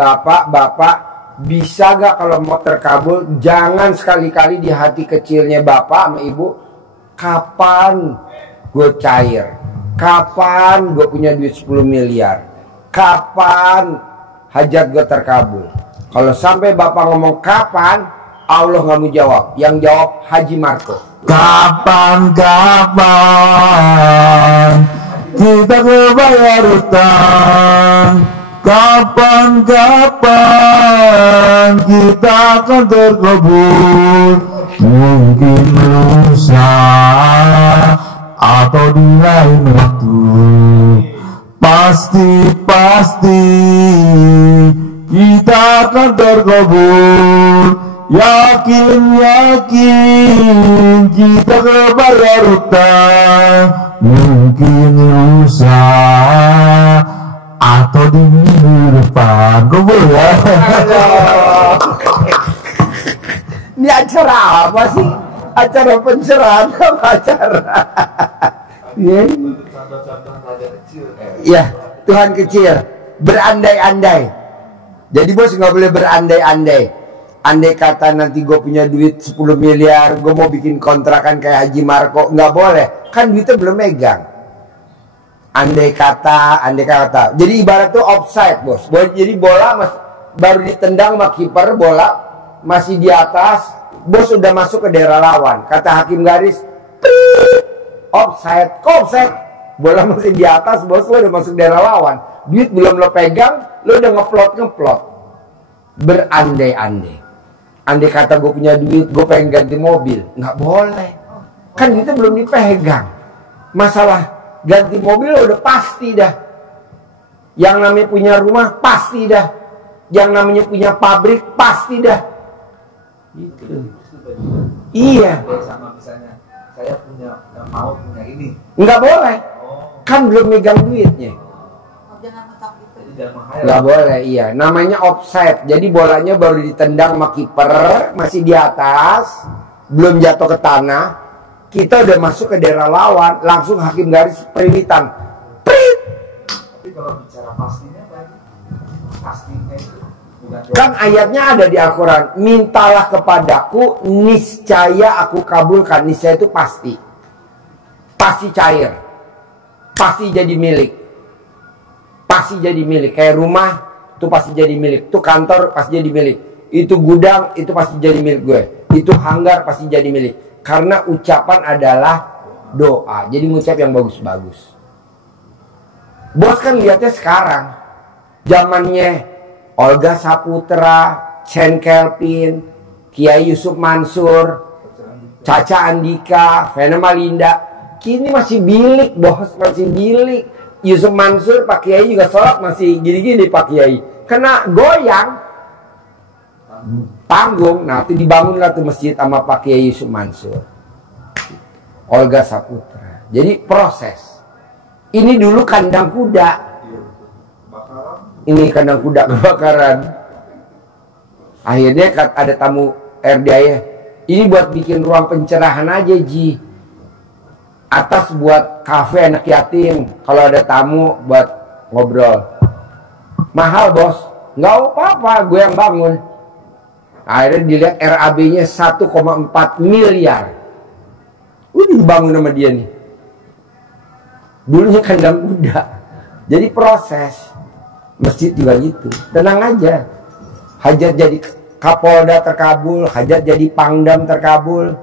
bisa gak kalau mau terkabul, jangan sekali-kali di hati kecilnya bapak sama ibu, kapan gue cair, kapan gue punya duit 10 miliar, kapan hajat gue terkabul. Kalau sampai bapak ngomong kapan, Allah nggak mau jawab. Yang jawab Haji Marco. Kapan kita kebayar utang, kapan kita akan terkabul. Mungkin lusa atau di lain waktu. Pasti kita akan terkabul. Yakin kita kebayar utang. Mungkin lusa atau di minggu depan. Kabul ya. Ini acara apa sih? Acara pencerahan apa acara? Ya, Tuhan kecil, berandai-andai. Jadi bos nggak boleh berandai-andai. Andai kata nanti gue punya duit 10 miliar, gue mau bikin kontrakan kayak Haji Marco, nggak boleh. Kan duitnya belum megang. Andai kata. Jadi ibarat tuh offside bos. Jadi bola baru ditendang sama kiper, bola masih di atas, bos udah masuk ke daerah lawan. Kata hakim garis, offside. Bola masih di atas, bos lo udah masuk daerah lawan. Duit belum lo pegang, lo udah ngeplot. Berandai-andai. Andai kata gue punya duit, gue pengen ganti mobil, nggak boleh. Kan duitnya belum dipegang. Masalah ganti mobil lo udah pasti dah. Yang namanya punya rumah pasti dah. Yang namanya punya pabrik pasti dah. Gitu. Iya. Sama misalnya saya punya ini. Nggak boleh. Kan belum megang duitnya. Jangan macam itu. tidak menghayal. Nggak boleh, iya. Namanya offside. Jadi bolanya baru ditendang sama kiper, masih di atas, belum jatuh ke tanah. Kita udah masuk ke daerah lawan, langsung hakim garis perimitan. Prit! Tapi kalau bicara pastinya tadi, pastinya itu bukan Kan ayatnya ada di Al-Quran. Mintalah kepadaku, niscaya aku kabulkan. Niscaya itu pasti. Pasti cair. Pasti jadi milik. Pasti jadi milik. Kayak rumah, itu pasti jadi milik. Itu kantor, pasti jadi milik. Itu gudang, itu pasti jadi milik gue. Itu hanggar, pasti jadi milik. Karena ucapan adalah doa. Jadi ngucap yang bagus-bagus. Bos kan lihatnya sekarang. Zamannya Olga Saputra, Chen Kelvin, Kiai Yusuf Mansur, Caca Andika, Vena Malinda. Kini masih bilik, bos, masih bilik. Yusuf Mansur, Pak Kiai juga sholat masih gini-gini Pak Kiai. Kena goyang panggung, nah itu dibangunlah tuh masjid sama Pak Kiai Yusuf Mansur, Olga Saputra. Jadi proses. Ini dulu kandang kuda. Ini kandang kuda kebakaran. Akhirnya ada tamu RDI. Ini buat bikin ruang pencerahan aja, Ji. Atas buat kafe anak yatim. Kalau ada tamu buat ngobrol. Mahal, bos. Nggak apa-apa, gue yang bangun. Akhirnya dilihat RAB-nya 1,4 miliar. Udah dibangun sama dia nih. Dulunya kandang kuda. Jadi proses. Masjid juga gitu. Tenang aja. Hajat jadi Kapolda terkabul, hajat jadi Pangdam terkabul,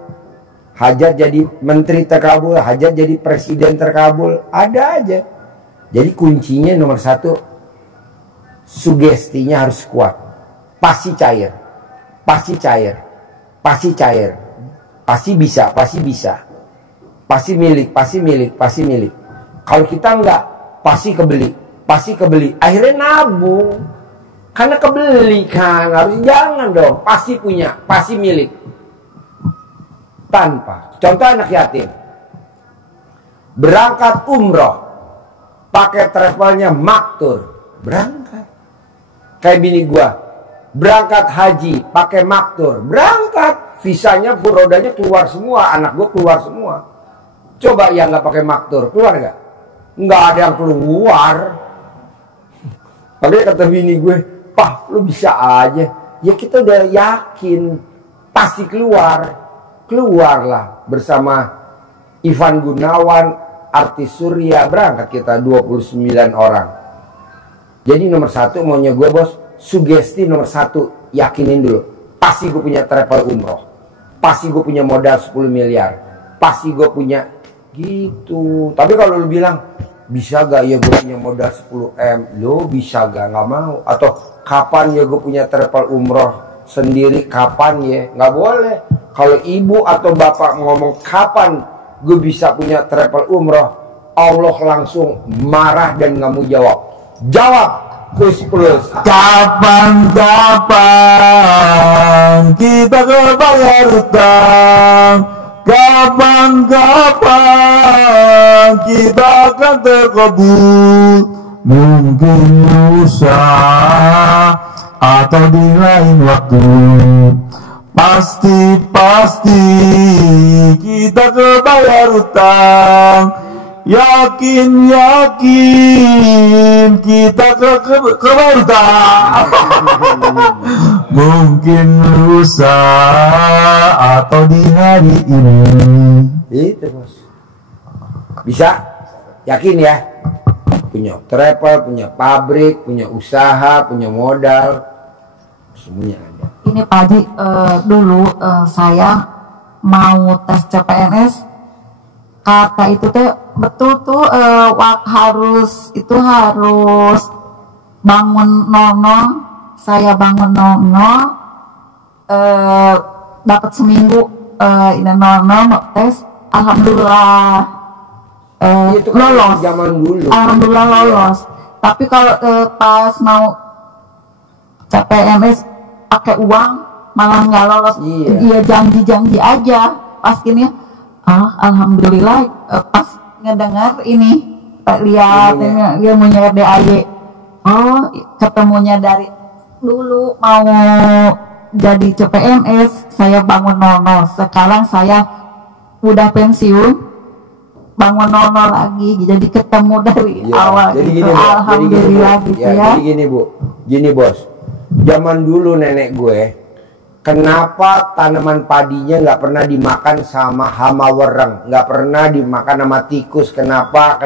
hajat jadi menteri terkabul, hajat jadi presiden terkabul. Ada aja. Jadi kuncinya nomor satu, sugestinya harus kuat. Pasti cair. Pasti cair. Pasti cair. Pasti bisa, pasti bisa. Pasti milik, pasti milik, pasti milik. Kalau kita enggak, pasti kebeli. Pasti kebeli. Akhirnya nabung. Karena kebeli kan. Harus jangan dong. Pasti punya. Pasti milik. Tanpa. Contoh anak yatim. Berangkat umroh. Pakai travelnya maktur. Berangkat. Kayak bini gua. Berangkat haji. Pakai maktur. Berangkat. Visanya, rodanya keluar semua. Anak gua keluar semua. Coba yang nggak pakai maktur. Keluar nggak? Nggak ada yang keluar. Makanya kata bini gue, "Pah, lu bisa aja." Ya kita udah yakin pasti keluar. Keluarlah bersama Ivan Gunawan, artis Surya, berangkat kita 29 orang. Jadi nomor satu maunya gue, bos, sugesti nomor satu, yakinin dulu. Pasti gue punya travel umroh. Pasti gue punya modal 10 miliar. Pasti gue punya gitu. Tapi kalau lu bilang, bisa gak ya gue punya modal 10M? Lo bisa gak? Nggak mau. Atau kapan ya gue punya travel umroh sendiri? Kapan ya? Nggak boleh. Kalau ibu atau bapak ngomong kapan gue bisa punya travel umroh, Allah langsung marah dan nggak mau jawab. Jawab, Kus Plus. Kapan kita kebayar utang? Kapan kita akan terkabul? Mungkin lusa atau di lain waktu. Pasti kita kebayar utang. Yakin kita kebayar utang. Mungkin lusa atau di hari ini. Itu, bos. Bisa? Yakin ya? Punya travel, punya pabrik, punya usaha, punya modal, semuanya ada. Ini Pak Haji, dulu saya mau tes CPNS, kata itu teh betul tuh harus bangun 00, saya bangun 00, dapat seminggu ini 00 tes, alhamdulillah Itu kan lolos. zaman dulu. Alhamdulillah lolos. Tapi kalau pas mau CPNS pakai uang malah nggak lolos. Iya, janji-janji aja. Pas gini, alhamdulillah pas ngedengar ini lihat ilmunya RDAY oh ketemunya dari dulu mau jadi CPNS, saya bangun 00. Sekarang saya udah pensiun, bangun 00 lagi. Jadi ketemu dari awal. Jadi gitu. gini, Alhamdulillah Bu. gitu Ya, ya. jadi gini Bu, gini bos. Zaman dulu nenek gue, kenapa tanaman padinya nggak pernah dimakan sama hama wereng, nggak pernah dimakan sama tikus? Kenapa?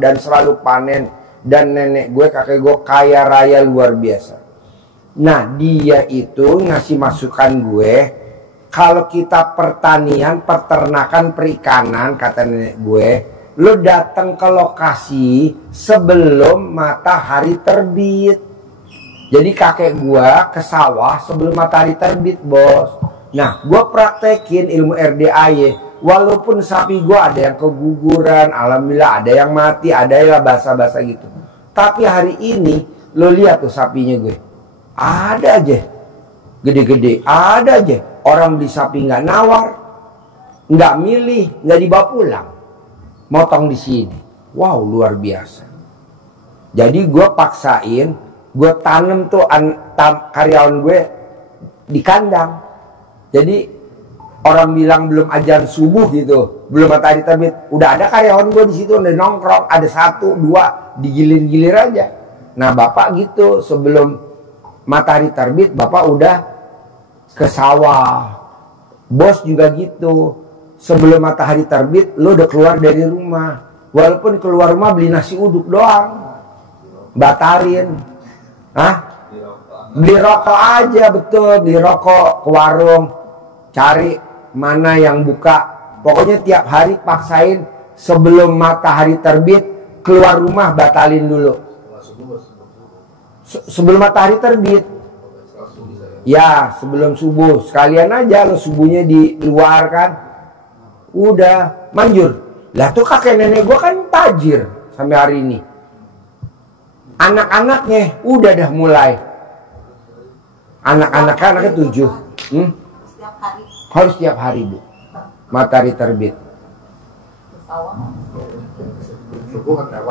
Dan selalu panen. Dan nenek gue, kakek gue kaya raya luar biasa. Nah, dia itu ngasih masukan gue, kalau kita pertanian, peternakan, perikanan, kata nenek gue, lo datang ke lokasi sebelum matahari terbit. Jadi kakek gue ke sawah sebelum matahari terbit, bos. Nah, gue praktekin ilmu RDAY. Walaupun sapi gue ada yang keguguran, alhamdulillah ada yang mati, ada yang basah-basah gitu. Tapi hari ini, lo lihat tuh sapinya gue. Ada aja gede-gede, ada aja orang beli sapi nggak nawar, nggak milih, nggak dibawa pulang, motong di sini. Wow, luar biasa. Jadi gue paksain, gue tanam tuh karyawan gue di kandang. Jadi orang bilang belum ajan subuh gitu, belum matahari terbit, udah ada karyawan gue di situ, udah nongkrong, ada 1, 2 digilir-gilir aja. Nah bapak gitu, sebelum matahari terbit bapak udah ke sawah. Bos juga gitu, sebelum matahari terbit lo udah keluar dari rumah. Walaupun keluar rumah beli nasi uduk doang, batalin. Hah? Beli rokok aja, betul, beli rokok ke warung, cari mana yang buka. Pokoknya tiap hari paksain sebelum matahari terbit keluar rumah, batalin dulu. Sebelum matahari terbit. Ya, sebelum subuh. Sekalian aja lo subuhnya di luar kan. Udah manjur. Lah tuh kakek nenek gue kan tajir sampai hari ini. Anak-anaknya udah dah mulai. Anaknya 7. Harus setiap hari, Bu. Matahari terbit.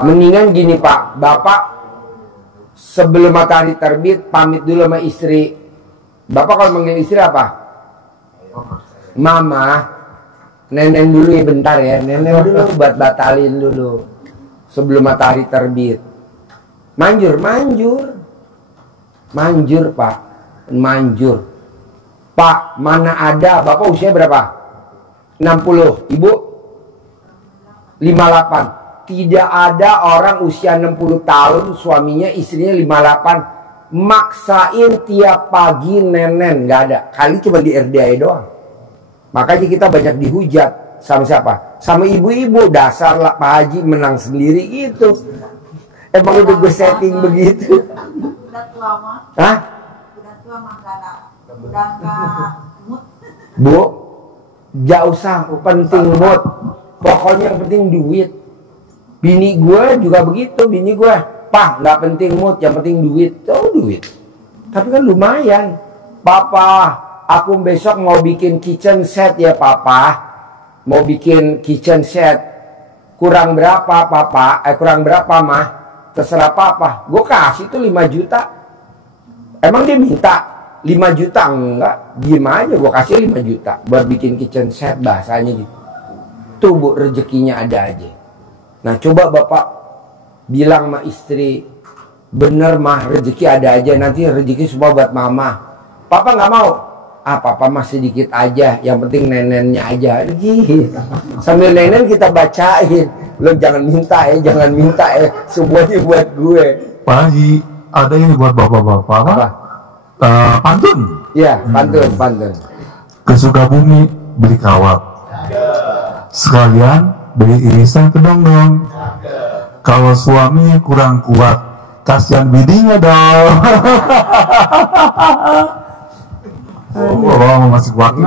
Mendingan gini, Pak. Bapak sebelum matahari terbit pamit dulu sama istri. Bapak kalau manggil istri apa? Mama. Nenek dulu ya, bentar ya. Nenek dulu buat batalin dulu sebelum matahari terbit. Manjur Pak. Manjur. Pak, mana ada, Bapak usia berapa? 60. Ibu? 58. Tidak ada orang usia 60 tahun, suaminya, istrinya 58, maksain tiap pagi nenen. Nggak ada. Kali cuma di RDA doang. Makanya kita banyak dihujat. Sama siapa? Sama ibu-ibu. Dasar lah Pak Haji menang sendiri gitu. Emang udah gue setting begitu. Udah tua mah. Hah? Udah tua mah udah nggak mood. Bu, gak usah penting mood. Pokoknya yang penting duit. Bini gue juga begitu. Bini gue, Pak, gak penting mood, yang penting duit. Oh, duit. Tapi kan lumayan. Papa, aku besok mau bikin kitchen set ya Papa. Mau bikin kitchen set. Kurang berapa Papa? Kurang berapa Mah? Terserah Papa. Gue kasih tuh 5 juta. Emang dia minta 5 juta? Enggak. Diem aja, gue kasih 5 juta. Buat bikin kitchen set, bahasanya gitu. Tuh Bu, rezekinya ada aja. Nah coba Bapak bilang sama istri, bener Mah, rezeki ada aja. Nanti rezeki semua buat Mama. Papa nggak mau. Ah, Papa mah sedikit aja. Yang penting nenennya aja. Gitu. Sambil nenen kita bacain. Lo jangan minta ya, jangan minta ya. Semuanya buat gue. Pak Haji, ada ini buat bapak-bapak apa? Pantun. Iya, pantun. Ke Sukabumi beli kawat. Sekalian beli irisan kedong-dong. Kalau suami kurang kuat, kasihan bidinya dong. Oh, masih kuat nih.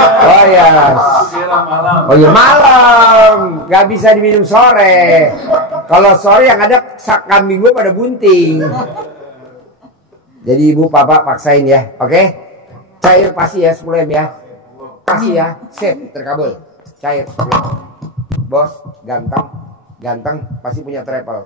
Oh ya. Oh ya, malam. Gak bisa diminum sore. Kalau sore yang ada kambing gue pada bunting. Jadi ibu papa paksain ya, oke? Cair pasti ya 10 M ya. Pasti ya, sip, terkabul. Cair 10. Bos, ganteng. ganteng pasti punya travel.